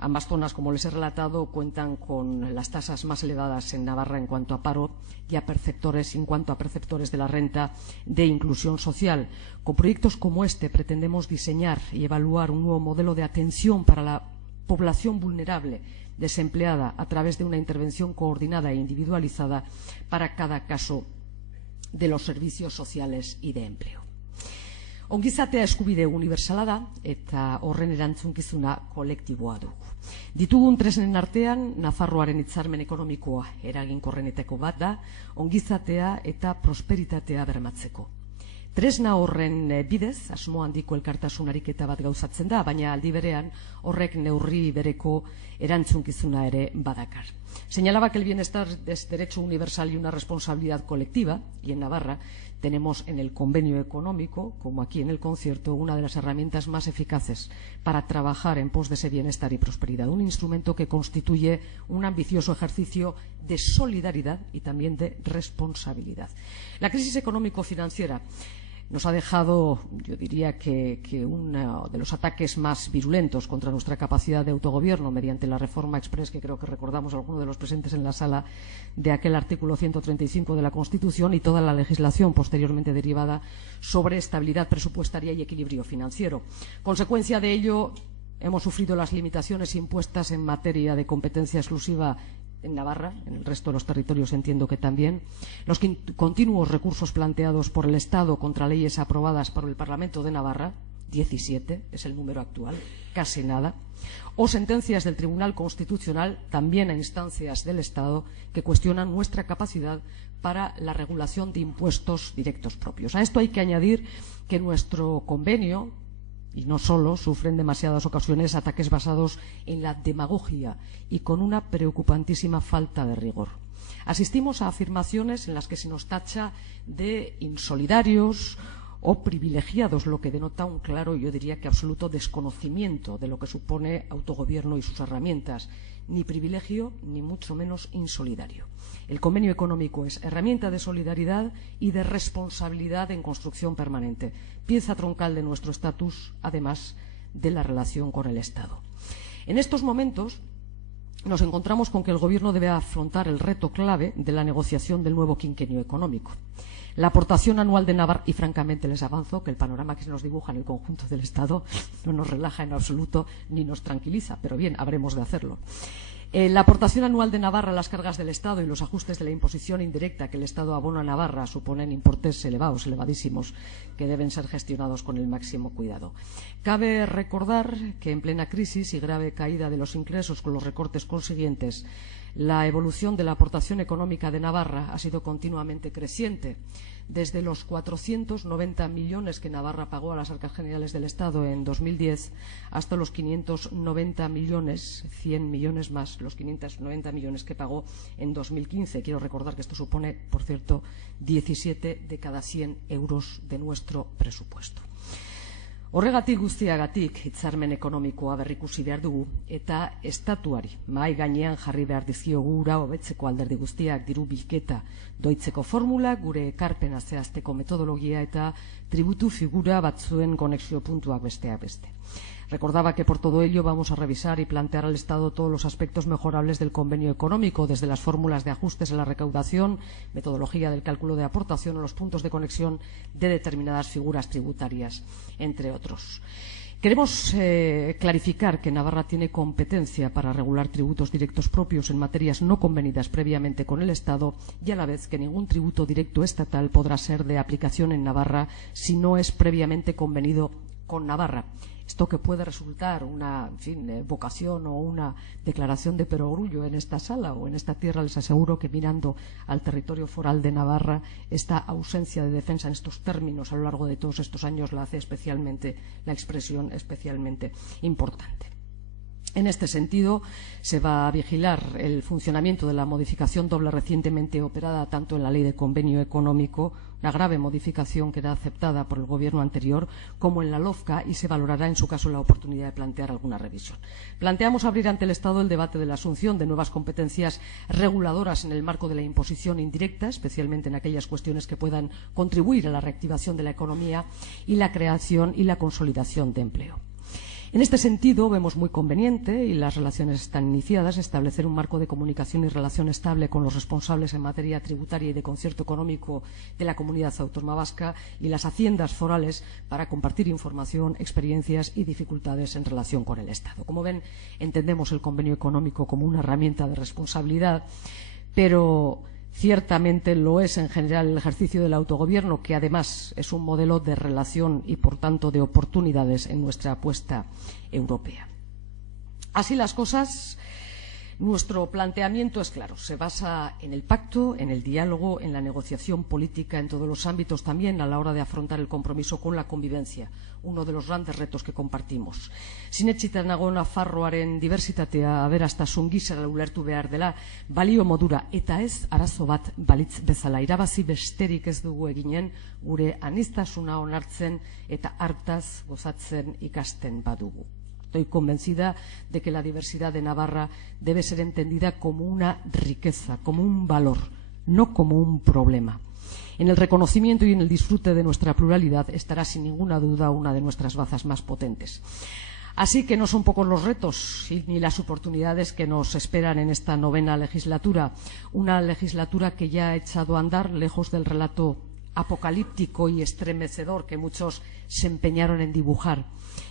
Ambas zonas, como les he relatado, cuentan con las tasas más elevadas en Navarra en cuanto a paro y en cuanto a perceptores de la renta de inclusión social. Con proyectos como este pretendemos diseñar y evaluar un nuevo modelo de atención para la población vulnerable desempleada a través de una intervención coordinada e individualizada para cada caso de los servicios sociales y de empleo. Ongizatea eskubide universala da eta horren erantzunkizuna kolektiboa dugu. Ditugun tresnen artean, Nafarroaren hitzarmen ekonomikoa eraginkorrenetako bat da, ongizatea eta prosperitatea bermatzeko. Tresna horren bidez, asmo handiko elkartasun ariketa bat gauzatzen da, baina aldi berean horrek neurri bereko erantzunkizuna ere badakar. Señalaba que el bienestar es derecho universal y una responsabilidad colectiva, y en Navarra tenemos en el convenio económico, como aquí en el concierto, una de las herramientas más eficaces para trabajar en pos de ese bienestar y prosperidad. Un instrumento que constituye un ambicioso ejercicio de solidaridad y también de responsabilidad. La crisis económico-financiera nos ha dejado, yo diría que uno de los ataques más virulentos contra nuestra capacidad de autogobierno mediante la reforma express, que creo que recordamos algunos de los presentes en la sala, de aquel artículo 135 de la Constitución y toda la legislación posteriormente derivada sobre estabilidad presupuestaria y equilibrio financiero. Consecuencia de ello, hemos sufrido las limitaciones impuestas en materia de competencia exclusiva en Navarra, en el resto de los territorios entiendo que también, los continuos recursos planteados por el Estado contra leyes aprobadas por el Parlamento de Navarra, 17 es el número actual, casi nada, o sentencias del Tribunal Constitucional, también a instancias del Estado, que cuestionan nuestra capacidad para la regulación de impuestos directos propios. A esto hay que añadir que nuestro convenio, y no solo, sufre en demasiadas ocasiones ataques basados en la demagogia y con una preocupantísima falta de rigor. Asistimos a afirmaciones en las que se nos tacha de insolidarios o privilegiados, lo que denota un claro, yo diría que absoluto desconocimiento de lo que supone autogobierno y sus herramientas. Ni privilegio, ni mucho menos insolidario. El convenio económico es herramienta de solidaridad y de responsabilidad en construcción permanente, pieza troncal de nuestro estatus, además de la relación con el Estado. En estos momentos nos encontramos con que el Gobierno debe afrontar el reto clave de la negociación del nuevo quinquenio económico. La aportación anual de Navarra, y francamente les avanzo que el panorama que se nos dibuja en el conjunto del Estado no nos relaja en absoluto ni nos tranquiliza, pero bien, habremos de hacerlo. La aportación anual de Navarra a las cargas del Estado y los ajustes de la imposición indirecta que el Estado abona a Navarra suponen importes elevados, elevadísimos, que deben ser gestionados con el máximo cuidado. Cabe recordar que en plena crisis y grave caída de los ingresos con los recortes consiguientes, la evolución de la aportación económica de Navarra ha sido continuamente creciente, desde los 490 millones que Navarra pagó a las arcas generales del Estado en 2010 hasta los 590 millones, 100 millones más, los 590 millones que pagó en 2015. Quiero recordar que esto supone, por cierto, 17 de cada 100 euros de nuestro presupuesto. Horregatik guztiagatik hitzarmen ekonomikoa berrikusi behar dugu eta estatuari mahai gainean jarri behar dizkiogu hura hobetzeko alderdi guztiak diru bilketa doitzeko formula, gure ekarpena zehazteko metodologia eta tributu figura batzuen konexio puntuak besteak beste. Recordaba que por todo ello vamos a revisar y plantear al Estado todos los aspectos mejorables del convenio económico, desde las fórmulas de ajustes en la recaudación, metodología del cálculo de aportación o los puntos de conexión de determinadas figuras tributarias, entre otros. Queremos clarificar que Navarra tiene competencia para regular tributos directos propios en materias no convenidas previamente con el Estado y a la vez que ningún tributo directo estatal podrá ser de aplicación en Navarra si no es previamente convenido con Navarra. Esto que puede resultar una vocación o una declaración de perogrullo en esta sala o en esta tierra, les aseguro que mirando al territorio foral de Navarra, esta ausencia de defensa en estos términos a lo largo de todos estos años la hace especialmente, la expresión especialmente importante. En este sentido, se va a vigilar el funcionamiento de la modificación doble recientemente operada tanto en la Ley de Convenio Económico, una grave modificación que era aceptada por el Gobierno anterior, como en la LOFCA, y se valorará en su caso la oportunidad de plantear alguna revisión. Planteamos abrir ante el Estado el debate de la asunción de nuevas competencias reguladoras en el marco de la imposición indirecta, especialmente en aquellas cuestiones que puedan contribuir a la reactivación de la economía y la creación y la consolidación de empleo. En este sentido, vemos muy conveniente, y las relaciones están iniciadas, establecer un marco de comunicación y relación estable con los responsables en materia tributaria y de concierto económico de la Comunidad Autónoma Vasca y las haciendas forales para compartir información, experiencias y dificultades en relación con el Estado. Como ven, entendemos el convenio económico como una herramienta de responsabilidad, pero ciertamente lo es en general el ejercicio del autogobierno, que además es un modelo de relación y, por tanto, de oportunidades en nuestra apuesta europea. Así las cosas, nuestro planteamiento es claro. Se basa en el pacto, en el diálogo, en la negociación política en todos los ámbitos, también a la hora de afrontar el compromiso con la convivencia, uno de los grandes retos que compartimos. Sinetxitan nago Nafarroaren diversitatea aberastasun gisa ulertu behar dela, balio modura eta ez arazo bat balitz bezala. Irabazi besterik ez dugu eginen, gure aniztasuna onartzen eta hartaz gozatzen ikasten badugu. Estoy convencida de que la diversidad de Navarra debe ser entendida como una riqueza, como un valor, no como un problema. En el reconocimiento y en el disfrute de nuestra pluralidad estará sin ninguna duda una de nuestras bazas más potentes. Así que no son pocos los retos ni las oportunidades que nos esperan en esta novena legislatura, una legislatura que ya ha echado a andar lejos del relato apocalíptico y estremecedor que muchos se empeñaron en dibujar.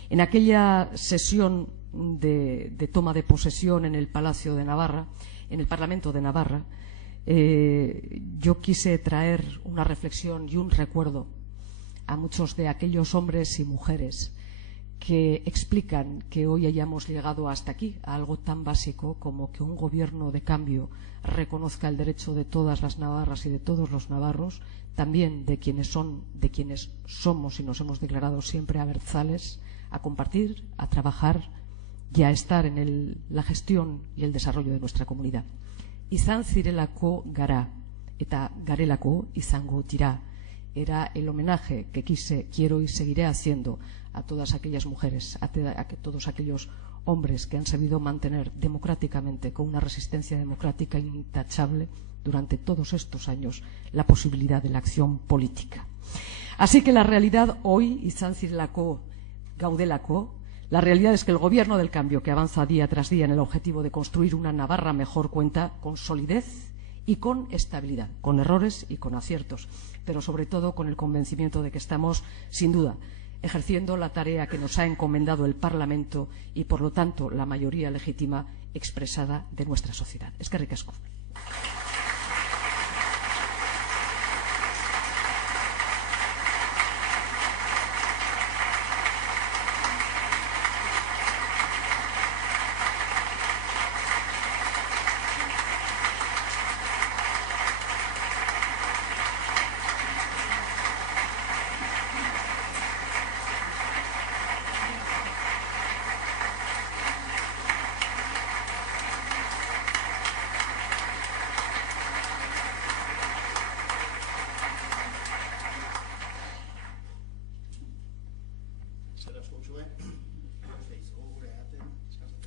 En aquella sesión de toma de posesión en el Palacio de Navarra, en el Parlamento de Navarra, yo quise traer una reflexión y un recuerdo a muchos de aquellos hombres y mujeres que explican que hoy hayamos llegado hasta aquí, a algo tan básico como que un gobierno de cambio reconozca el derecho de todas las navarras y de todos los navarros, también de quienes somos y nos hemos declarado siempre abertzales, a compartir, a trabajar y a estar en la gestión y el desarrollo de nuestra comunidad. Izan zirelako gara eta garelako izango dira. Era el homenaje que quiero y seguiré haciendo a todas aquellas mujeres, a todos aquellos hombres que han sabido mantener democráticamente, con una resistencia democrática intachable durante todos estos años, la posibilidad de la acción política. Así que la realidad hoy, izan zirelako gaudelako, la realidad es que el gobierno del cambio, que avanza día tras día en el objetivo de construir una Navarra mejor, cuenta con solidez y con estabilidad, con errores y con aciertos, pero sobre todo con el convencimiento de que estamos, sin duda, ejerciendo la tarea que nos ha encomendado el Parlamento y, por lo tanto, la mayoría legítima expresada de nuestra sociedad. Eskerrik asko.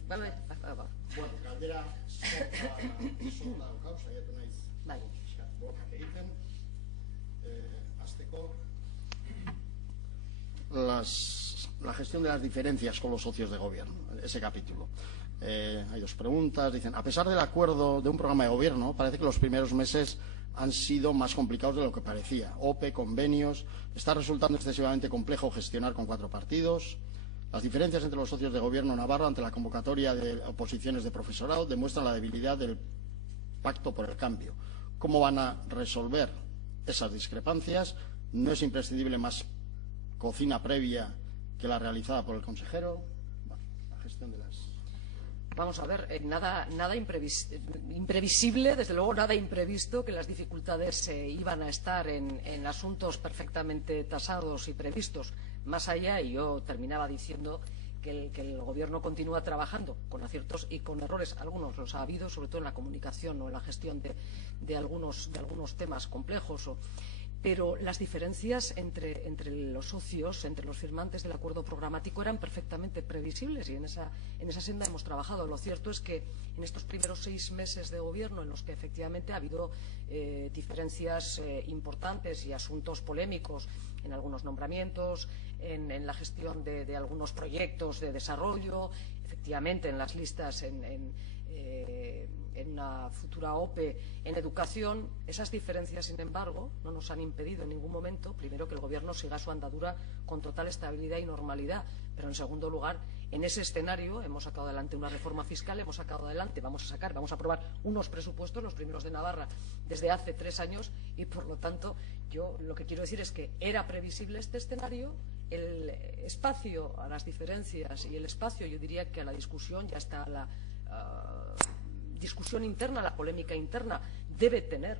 Bueno, galdera sorta daukau, saiatu naiz. Bai. Bokak egiten. Azteko, la gestión de las diferencias con los socios de gobierno, ese capítulo. Hay dos preguntas. Dicen, a pesar del acuerdo de un programa de gobierno, parece que los primeros meses han sido más complicados de lo que parecía. OPE, convenios, está resultando excesivamente complejo gestionar con 4 partidos. Las diferencias entre los socios de gobierno navarro ante la convocatoria de oposiciones de profesorado demuestran la debilidad del pacto por el cambio. ¿Cómo van a resolver esas discrepancias? ¿No es imprescindible más cocina previa que la realizada por el consejero? Bueno, la gestión de las... Vamos a ver, nada imprevisible, desde luego nada imprevisto, que las dificultades iban a estar en asuntos perfectamente tasados y previstos. Más allá, y yo terminaba diciendo que el Gobierno continúa trabajando con aciertos y con errores. Algunos los ha habido, sobre todo en la comunicación o en la gestión de algunos temas complejos. Pero las diferencias entre los socios, entre los firmantes del acuerdo programático eran perfectamente previsibles y en esa senda hemos trabajado. Lo cierto es que en estos primeros 6 meses de gobierno, en los que efectivamente ha habido diferencias importantes y asuntos polémicos en algunos nombramientos, en la gestión de algunos proyectos de desarrollo, efectivamente en las listas en una futura OPE en educación, esas diferencias, sin embargo, no nos han impedido en ningún momento, primero, que el Gobierno siga su andadura con total estabilidad y normalidad, pero en segundo lugar, en ese escenario hemos sacado adelante una reforma fiscal, vamos a aprobar unos presupuestos, los primeros de Navarra, desde hace 3 años y, por lo tanto, yo lo que quiero decir es que era previsible este escenario. El espacio a las diferencias y el espacio, yo diría que a la discusión, ya está la discusión interna, la polémica interna debe tener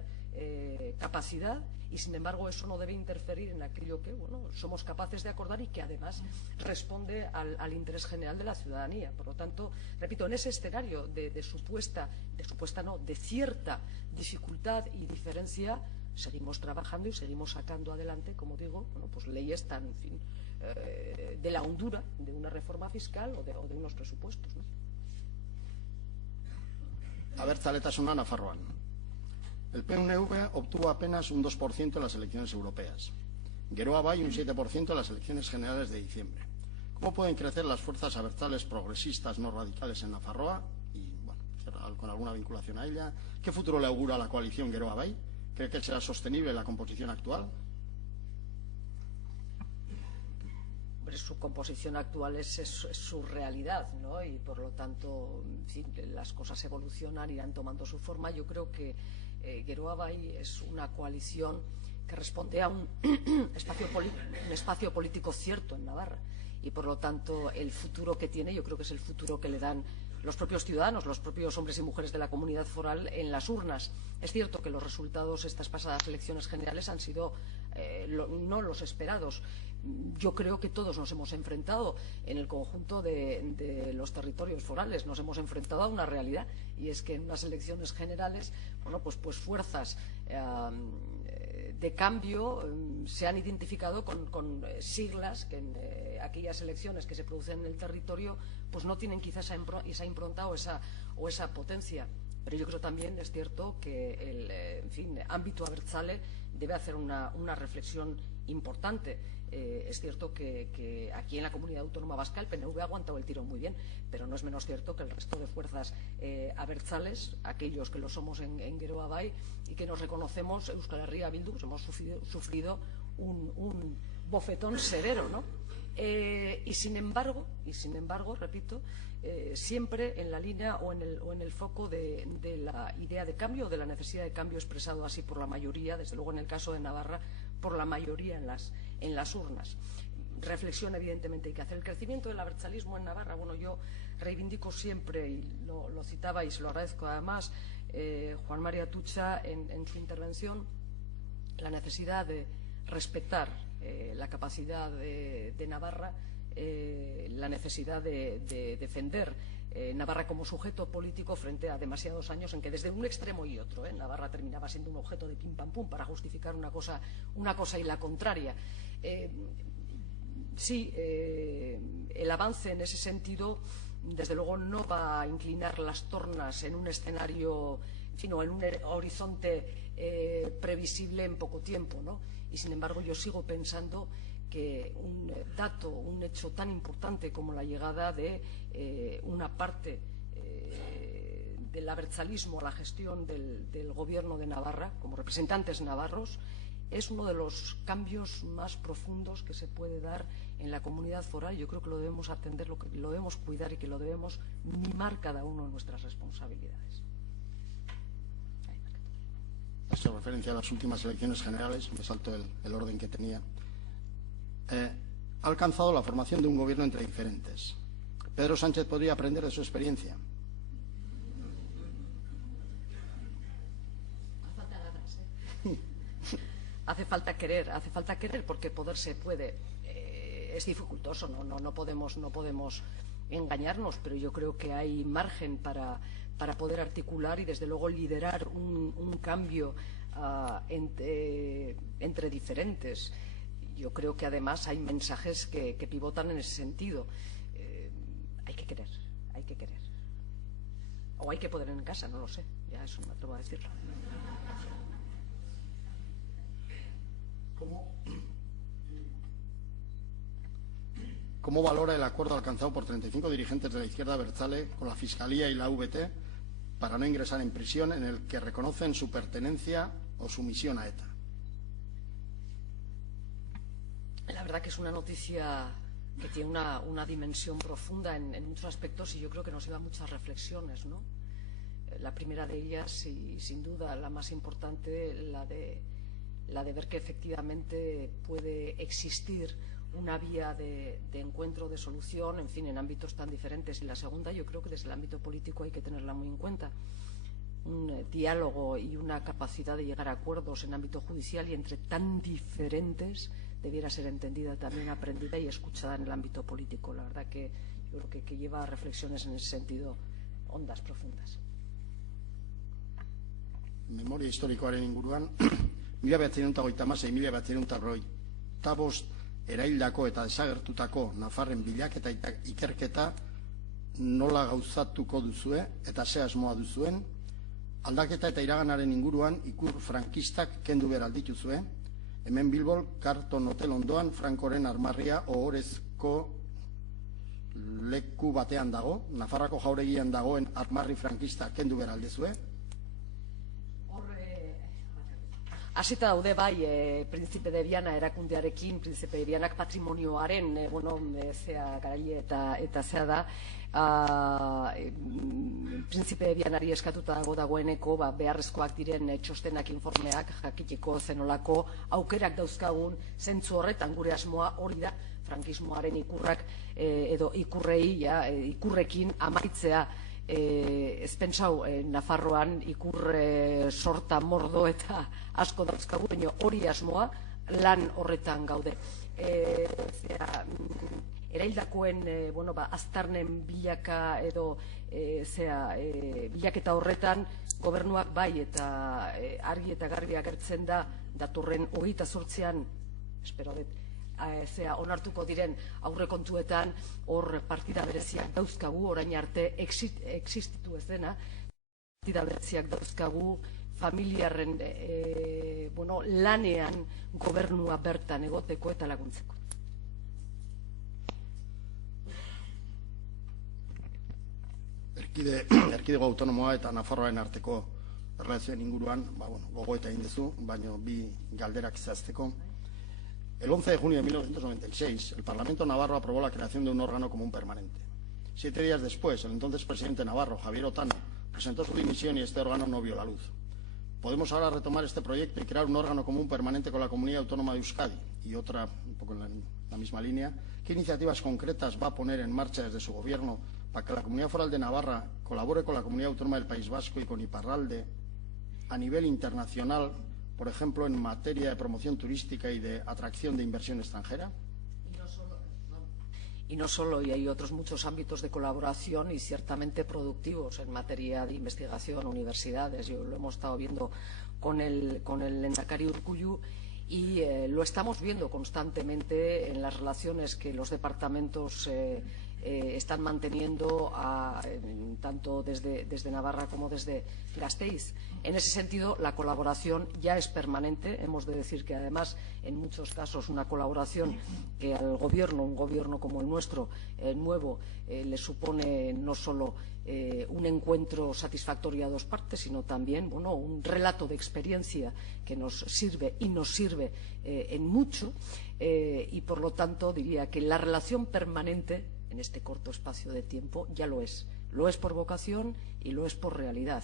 capacidad y, sin embargo, eso no debe interferir en aquello que somos capaces de acordar y que, además, responde al interés general de la ciudadanía. Por lo tanto, repito, en ese escenario de cierta dificultad y diferencia, seguimos trabajando y seguimos sacando adelante, como digo, leyes tan, en fin, de la hondura de una reforma fiscal o de unos presupuestos, ¿no? Abertzaletasuna Nafarroan. El PNV obtuvo apenas un 2% en las elecciones europeas. Geroa Bai un 7% en las elecciones generales de diciembre. ¿Cómo pueden crecer las fuerzas abertzales progresistas no radicales en Nafarroa? Y, bueno, con alguna vinculación a ella. ¿Qué futuro le augura a la coalición Geroa Bai? ¿Cree que será sostenible la composición actual? Su composición actual es su realidad, ¿no? Y por lo tanto, en fin, las cosas evolucionan, irán tomando su forma. Yo creo que Geroa Bai es una coalición que responde a un espacio político cierto en Navarra y, por lo tanto, el futuro que tiene, yo creo que es el futuro que le dan los propios ciudadanos, los propios hombres y mujeres de la comunidad foral en las urnas. Es cierto que los resultados de estas pasadas elecciones generales han sido no los esperados. Yo creo que todos nos hemos enfrentado en el conjunto de los territorios forales, nos hemos enfrentado a una realidad, y es que en unas elecciones generales, pues fuerzas de cambio se han identificado con siglas que en aquellas elecciones que se producen en el territorio pues no tienen quizás esa impronta o esa potencia. Pero yo creo también, es cierto, que el ámbito abertzale debe hacer una reflexión importante. Es cierto que aquí en la Comunidad Autónoma Vasca el PNV ha aguantado el tirón muy bien, pero no es menos cierto que el resto de fuerzas abertzales, aquellos que lo somos en Geroa Bai y que nos reconocemos, Euskal Herria Bildu, pues hemos sufrido un bofetón severo, ¿no? Y sin embargo, repito, siempre en la línea o en el foco de la idea de cambio o de la necesidad de cambio expresado así por la mayoría, desde luego en el caso de Navarra, por la mayoría en las urnas. Reflexión, evidentemente, hay que hacer. El crecimiento del abertzalismo en Navarra, yo reivindico siempre, y lo citaba y se lo agradezco además, Juan María Atutxa en su intervención, la necesidad de respetar la capacidad de Navarra, la necesidad de defender Navarra como sujeto político frente a demasiados años en que desde un extremo y otro Navarra terminaba siendo un objeto de pim pam pum para justificar una cosa y la contraria. Sí, el avance en ese sentido desde luego no va a inclinar las tornas en un escenario, en fin, o en un horizonte previsible en poco tiempo, ¿no? Y sin embargo yo sigo pensando que un dato, un hecho tan importante como la llegada de una parte del abertzalismo a la gestión del Gobierno de Navarra, como representantes navarros, es uno de los cambios más profundos que se puede dar en la comunidad foral. Yo creo que lo debemos atender, lo debemos cuidar y que lo debemos mimar cada uno en nuestras responsabilidades. Hace referencia a las últimas elecciones generales, me salto el orden que tenía. Ha alcanzado la formación de un gobierno entre diferentes. Pedro Sánchez podría aprender de su experiencia. Hace falta querer porque poder se puede. Es dificultoso, no podemos engañarnos, pero yo creo que hay margen para poder articular y desde luego liderar un cambio entre diferentes. Yo creo que además hay mensajes que pivotan en ese sentido. Hay que querer. O hay que poder en casa, no lo sé. Ya eso me atrevo a decirlo. ¿Cómo valora el acuerdo alcanzado por 35 dirigentes de la izquierda abertzale con la Fiscalía y la VT para no ingresar en prisión, en el que reconocen su pertenencia o sumisión a ETA? La verdad que es una noticia que tiene una dimensión profunda en muchos aspectos y yo creo que nos lleva a muchas reflexiones, ¿no? La primera de ellas, y sin duda la más importante, la de ver que efectivamente puede existir una vía de encuentro, de solución, en fin, en ámbitos tan diferentes. Y la segunda, yo creo que desde el ámbito político hay que tenerla muy en cuenta. Un diálogo y una capacidad de llegar a acuerdos en ámbito judicial y entre tan diferentes debiera ser entendida, también aprendida y escuchada en el ámbito político. La verdad que yo creo que lleva a reflexiones en ese sentido hondas, profundas. Memoria historikoaren inguruan, 1936-1945 eraildako eta desagertutako Nafarren bilaketa eta ikerketa nola gauzatuko duzue eta ze asmoa duzuen, aldaketa eta iraganaren inguruan ikur frankistak kendu behar aldituzue, hemen Bilbon karton hotel ondoan Frankoren armarria ohorezko leku batean dago, Nafarrako jauregian dagoen armarri frankista kendu behar aldezue. Hasita daude bai, Príncipe de Viana erakundearekin, Príncipe de Vianak patrimonioaren, garaile eta zea da, Príncipe de Vianari eskatuta dagoeneko beharrezkoak diren txostenak, informeak, jakiteko zenolako aukerak dauzkagun, zentzu horretan gure asmoa hori da, frankismoaren ikurrak edo ikurrekin amaitzea. Ez pentsau, Nafarroan ikur sorta, mordo eta asko dauzkagu, baina hori asmoa lan horretan gaude. Eraildakoen aztarnen bilaka edo bilaketa horretan gobernuak bai eta argi eta garbi agertzen da datorren 28an, espero dut, onartuko diren aurrekontuetan hor partida bereziak dauzkagu, orain arte existitu ez dena, partida bereziak dauzkagu familiarren lanean gobernua bertan egoteko eta laguntzeko. Erkidego autonomoa eta Nafarroaren arteko erlazioen inguruan, gogoeta egin duzu, baina bi galderak zehazteko. El 11 de junio de 1996, el Parlamento Navarro aprobó la creación de un órgano común permanente. 7 días después, el entonces presidente navarro, Javier Otano, presentó su dimisión y este órgano no vio la luz. ¿Podemos ahora retomar este proyecto y crear un órgano común permanente con la Comunidad Autónoma de Euskadi? Y otra, un poco en la misma línea, ¿qué iniciativas concretas va a poner en marcha desde su gobierno para que la Comunidad Foral de Navarra colabore con la Comunidad Autónoma del País Vasco y con Iparralde a nivel internacional, por ejemplo, en materia de promoción turística y de atracción de inversión extranjera? Y no solo, y hay otros muchos ámbitos de colaboración y ciertamente productivos en materia de investigación, universidades. Yo lo hemos estado viendo con el Lehendakari Urkullu y lo estamos viendo constantemente en las relaciones que los departamentos están manteniendo tanto desde Navarra como desde Gasteiz. En ese sentido, la colaboración ya es permanente. Hemos de decir que, además, en muchos casos, una colaboración que al Gobierno, un Gobierno como el nuestro, nuevo, le supone no solo un encuentro satisfactorio a dos partes, sino también un relato de experiencia que nos sirve y nos sirve en mucho, y por lo tanto diría que la relación permanente en este corto espacio de tiempo ya lo es por vocación y lo es por realidad.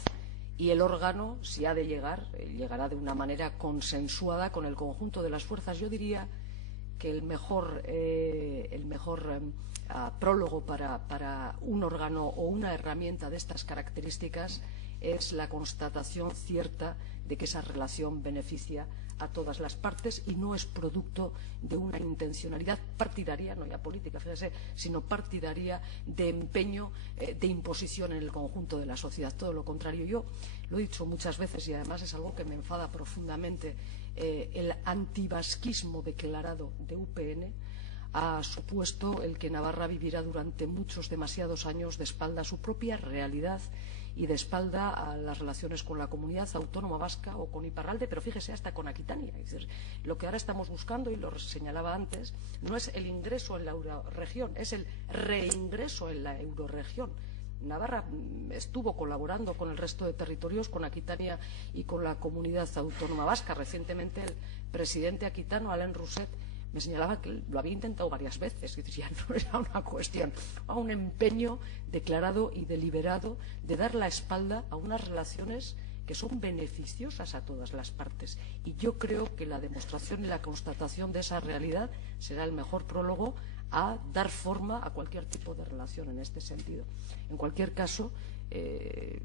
Y el órgano, si ha de llegar, llegará de una manera consensuada con el conjunto de las fuerzas. Yo diría que el mejor prólogo para un órgano o una herramienta de estas características es la constatación cierta de que esa relación beneficia a todas las partes y no es producto de una intencionalidad partidaria, no ya política, fíjese, sino partidaria de empeño, de imposición en el conjunto de la sociedad. Todo lo contrario. Yo lo he dicho muchas veces y además es algo que me enfada profundamente. El antivasquismo declarado de UPN ha supuesto el que Navarra vivirá durante demasiados años de espalda a su propia realidad y de espalda a las relaciones con la comunidad autónoma vasca o con Iparralde, pero fíjese, hasta con Aquitania. Es decir, lo que ahora estamos buscando, y lo señalaba antes, no es el ingreso en la eurorregión, es el reingreso en la eurorregión. Navarra estuvo colaborando con el resto de territorios, con Aquitania y con la comunidad autónoma vasca. Recientemente el presidente aquitano, Alain Rousset, me señalaba que lo había intentado varias veces. Es decir, ya no era una cuestión, a un empeño declarado y deliberado de dar la espalda a unas relaciones que son beneficiosas a todas las partes. Y yo creo que la demostración y la constatación de esa realidad será el mejor prólogo a dar forma a cualquier tipo de relación en este sentido. En cualquier caso, el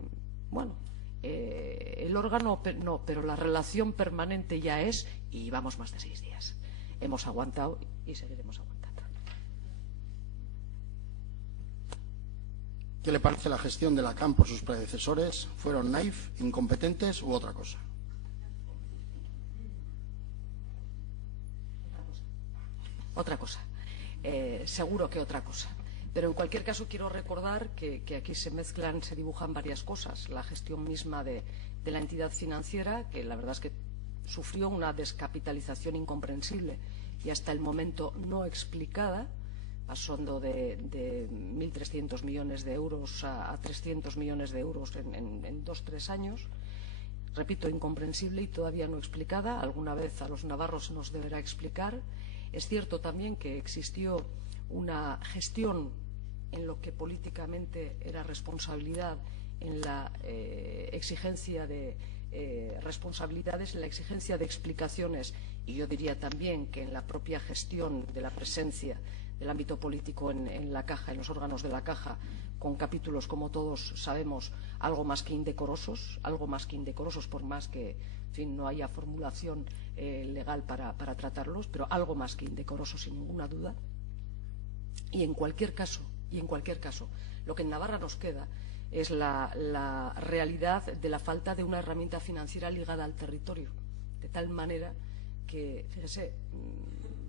órgano no, pero la relación permanente ya es, y llevamos más de 6 días. Hemos aguantado y seguiremos aguantando. ¿Qué le parece la gestión de la CAM por sus predecesores? ¿Fueron naif, incompetentes u otra cosa? Otra cosa. Seguro que otra cosa. Pero en cualquier caso quiero recordar que aquí se dibujan varias cosas. La gestión misma de la entidad financiera, que la verdad es que sufrió una descapitalización incomprensible y hasta el momento no explicada, pasando de 1.300 millones de euros a 300 millones de euros en 2-3 años. Repito, incomprensible y todavía no explicada. Alguna vez a los navarros nos deberá explicar. Es cierto también que existió una gestión en lo que políticamente era responsabilidad, en la exigencia de responsabilidades, en la exigencia de explicaciones, y yo diría también que en la propia gestión de la presencia del ámbito político en la Caja, en los órganos de la Caja, con capítulos, como todos sabemos, algo más que indecorosos, por más que, en fin, no haya formulación legal para tratarlos, pero algo más que indecorosos, sin ninguna duda. Y en cualquier caso, lo que en Navarra nos queda es la realidad de la falta de una herramienta financiera ligada al territorio, de tal manera que, fíjese,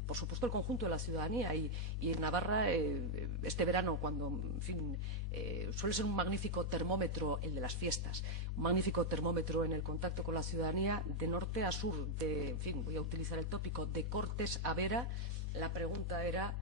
por supuesto el conjunto de la ciudadanía y en Navarra este verano, cuando, en fin, suele ser un magnífico termómetro el de las fiestas, un magnífico termómetro en el contacto con la ciudadanía de norte a sur, en fin, voy a utilizar el tópico, de Cortes a Vera. La pregunta era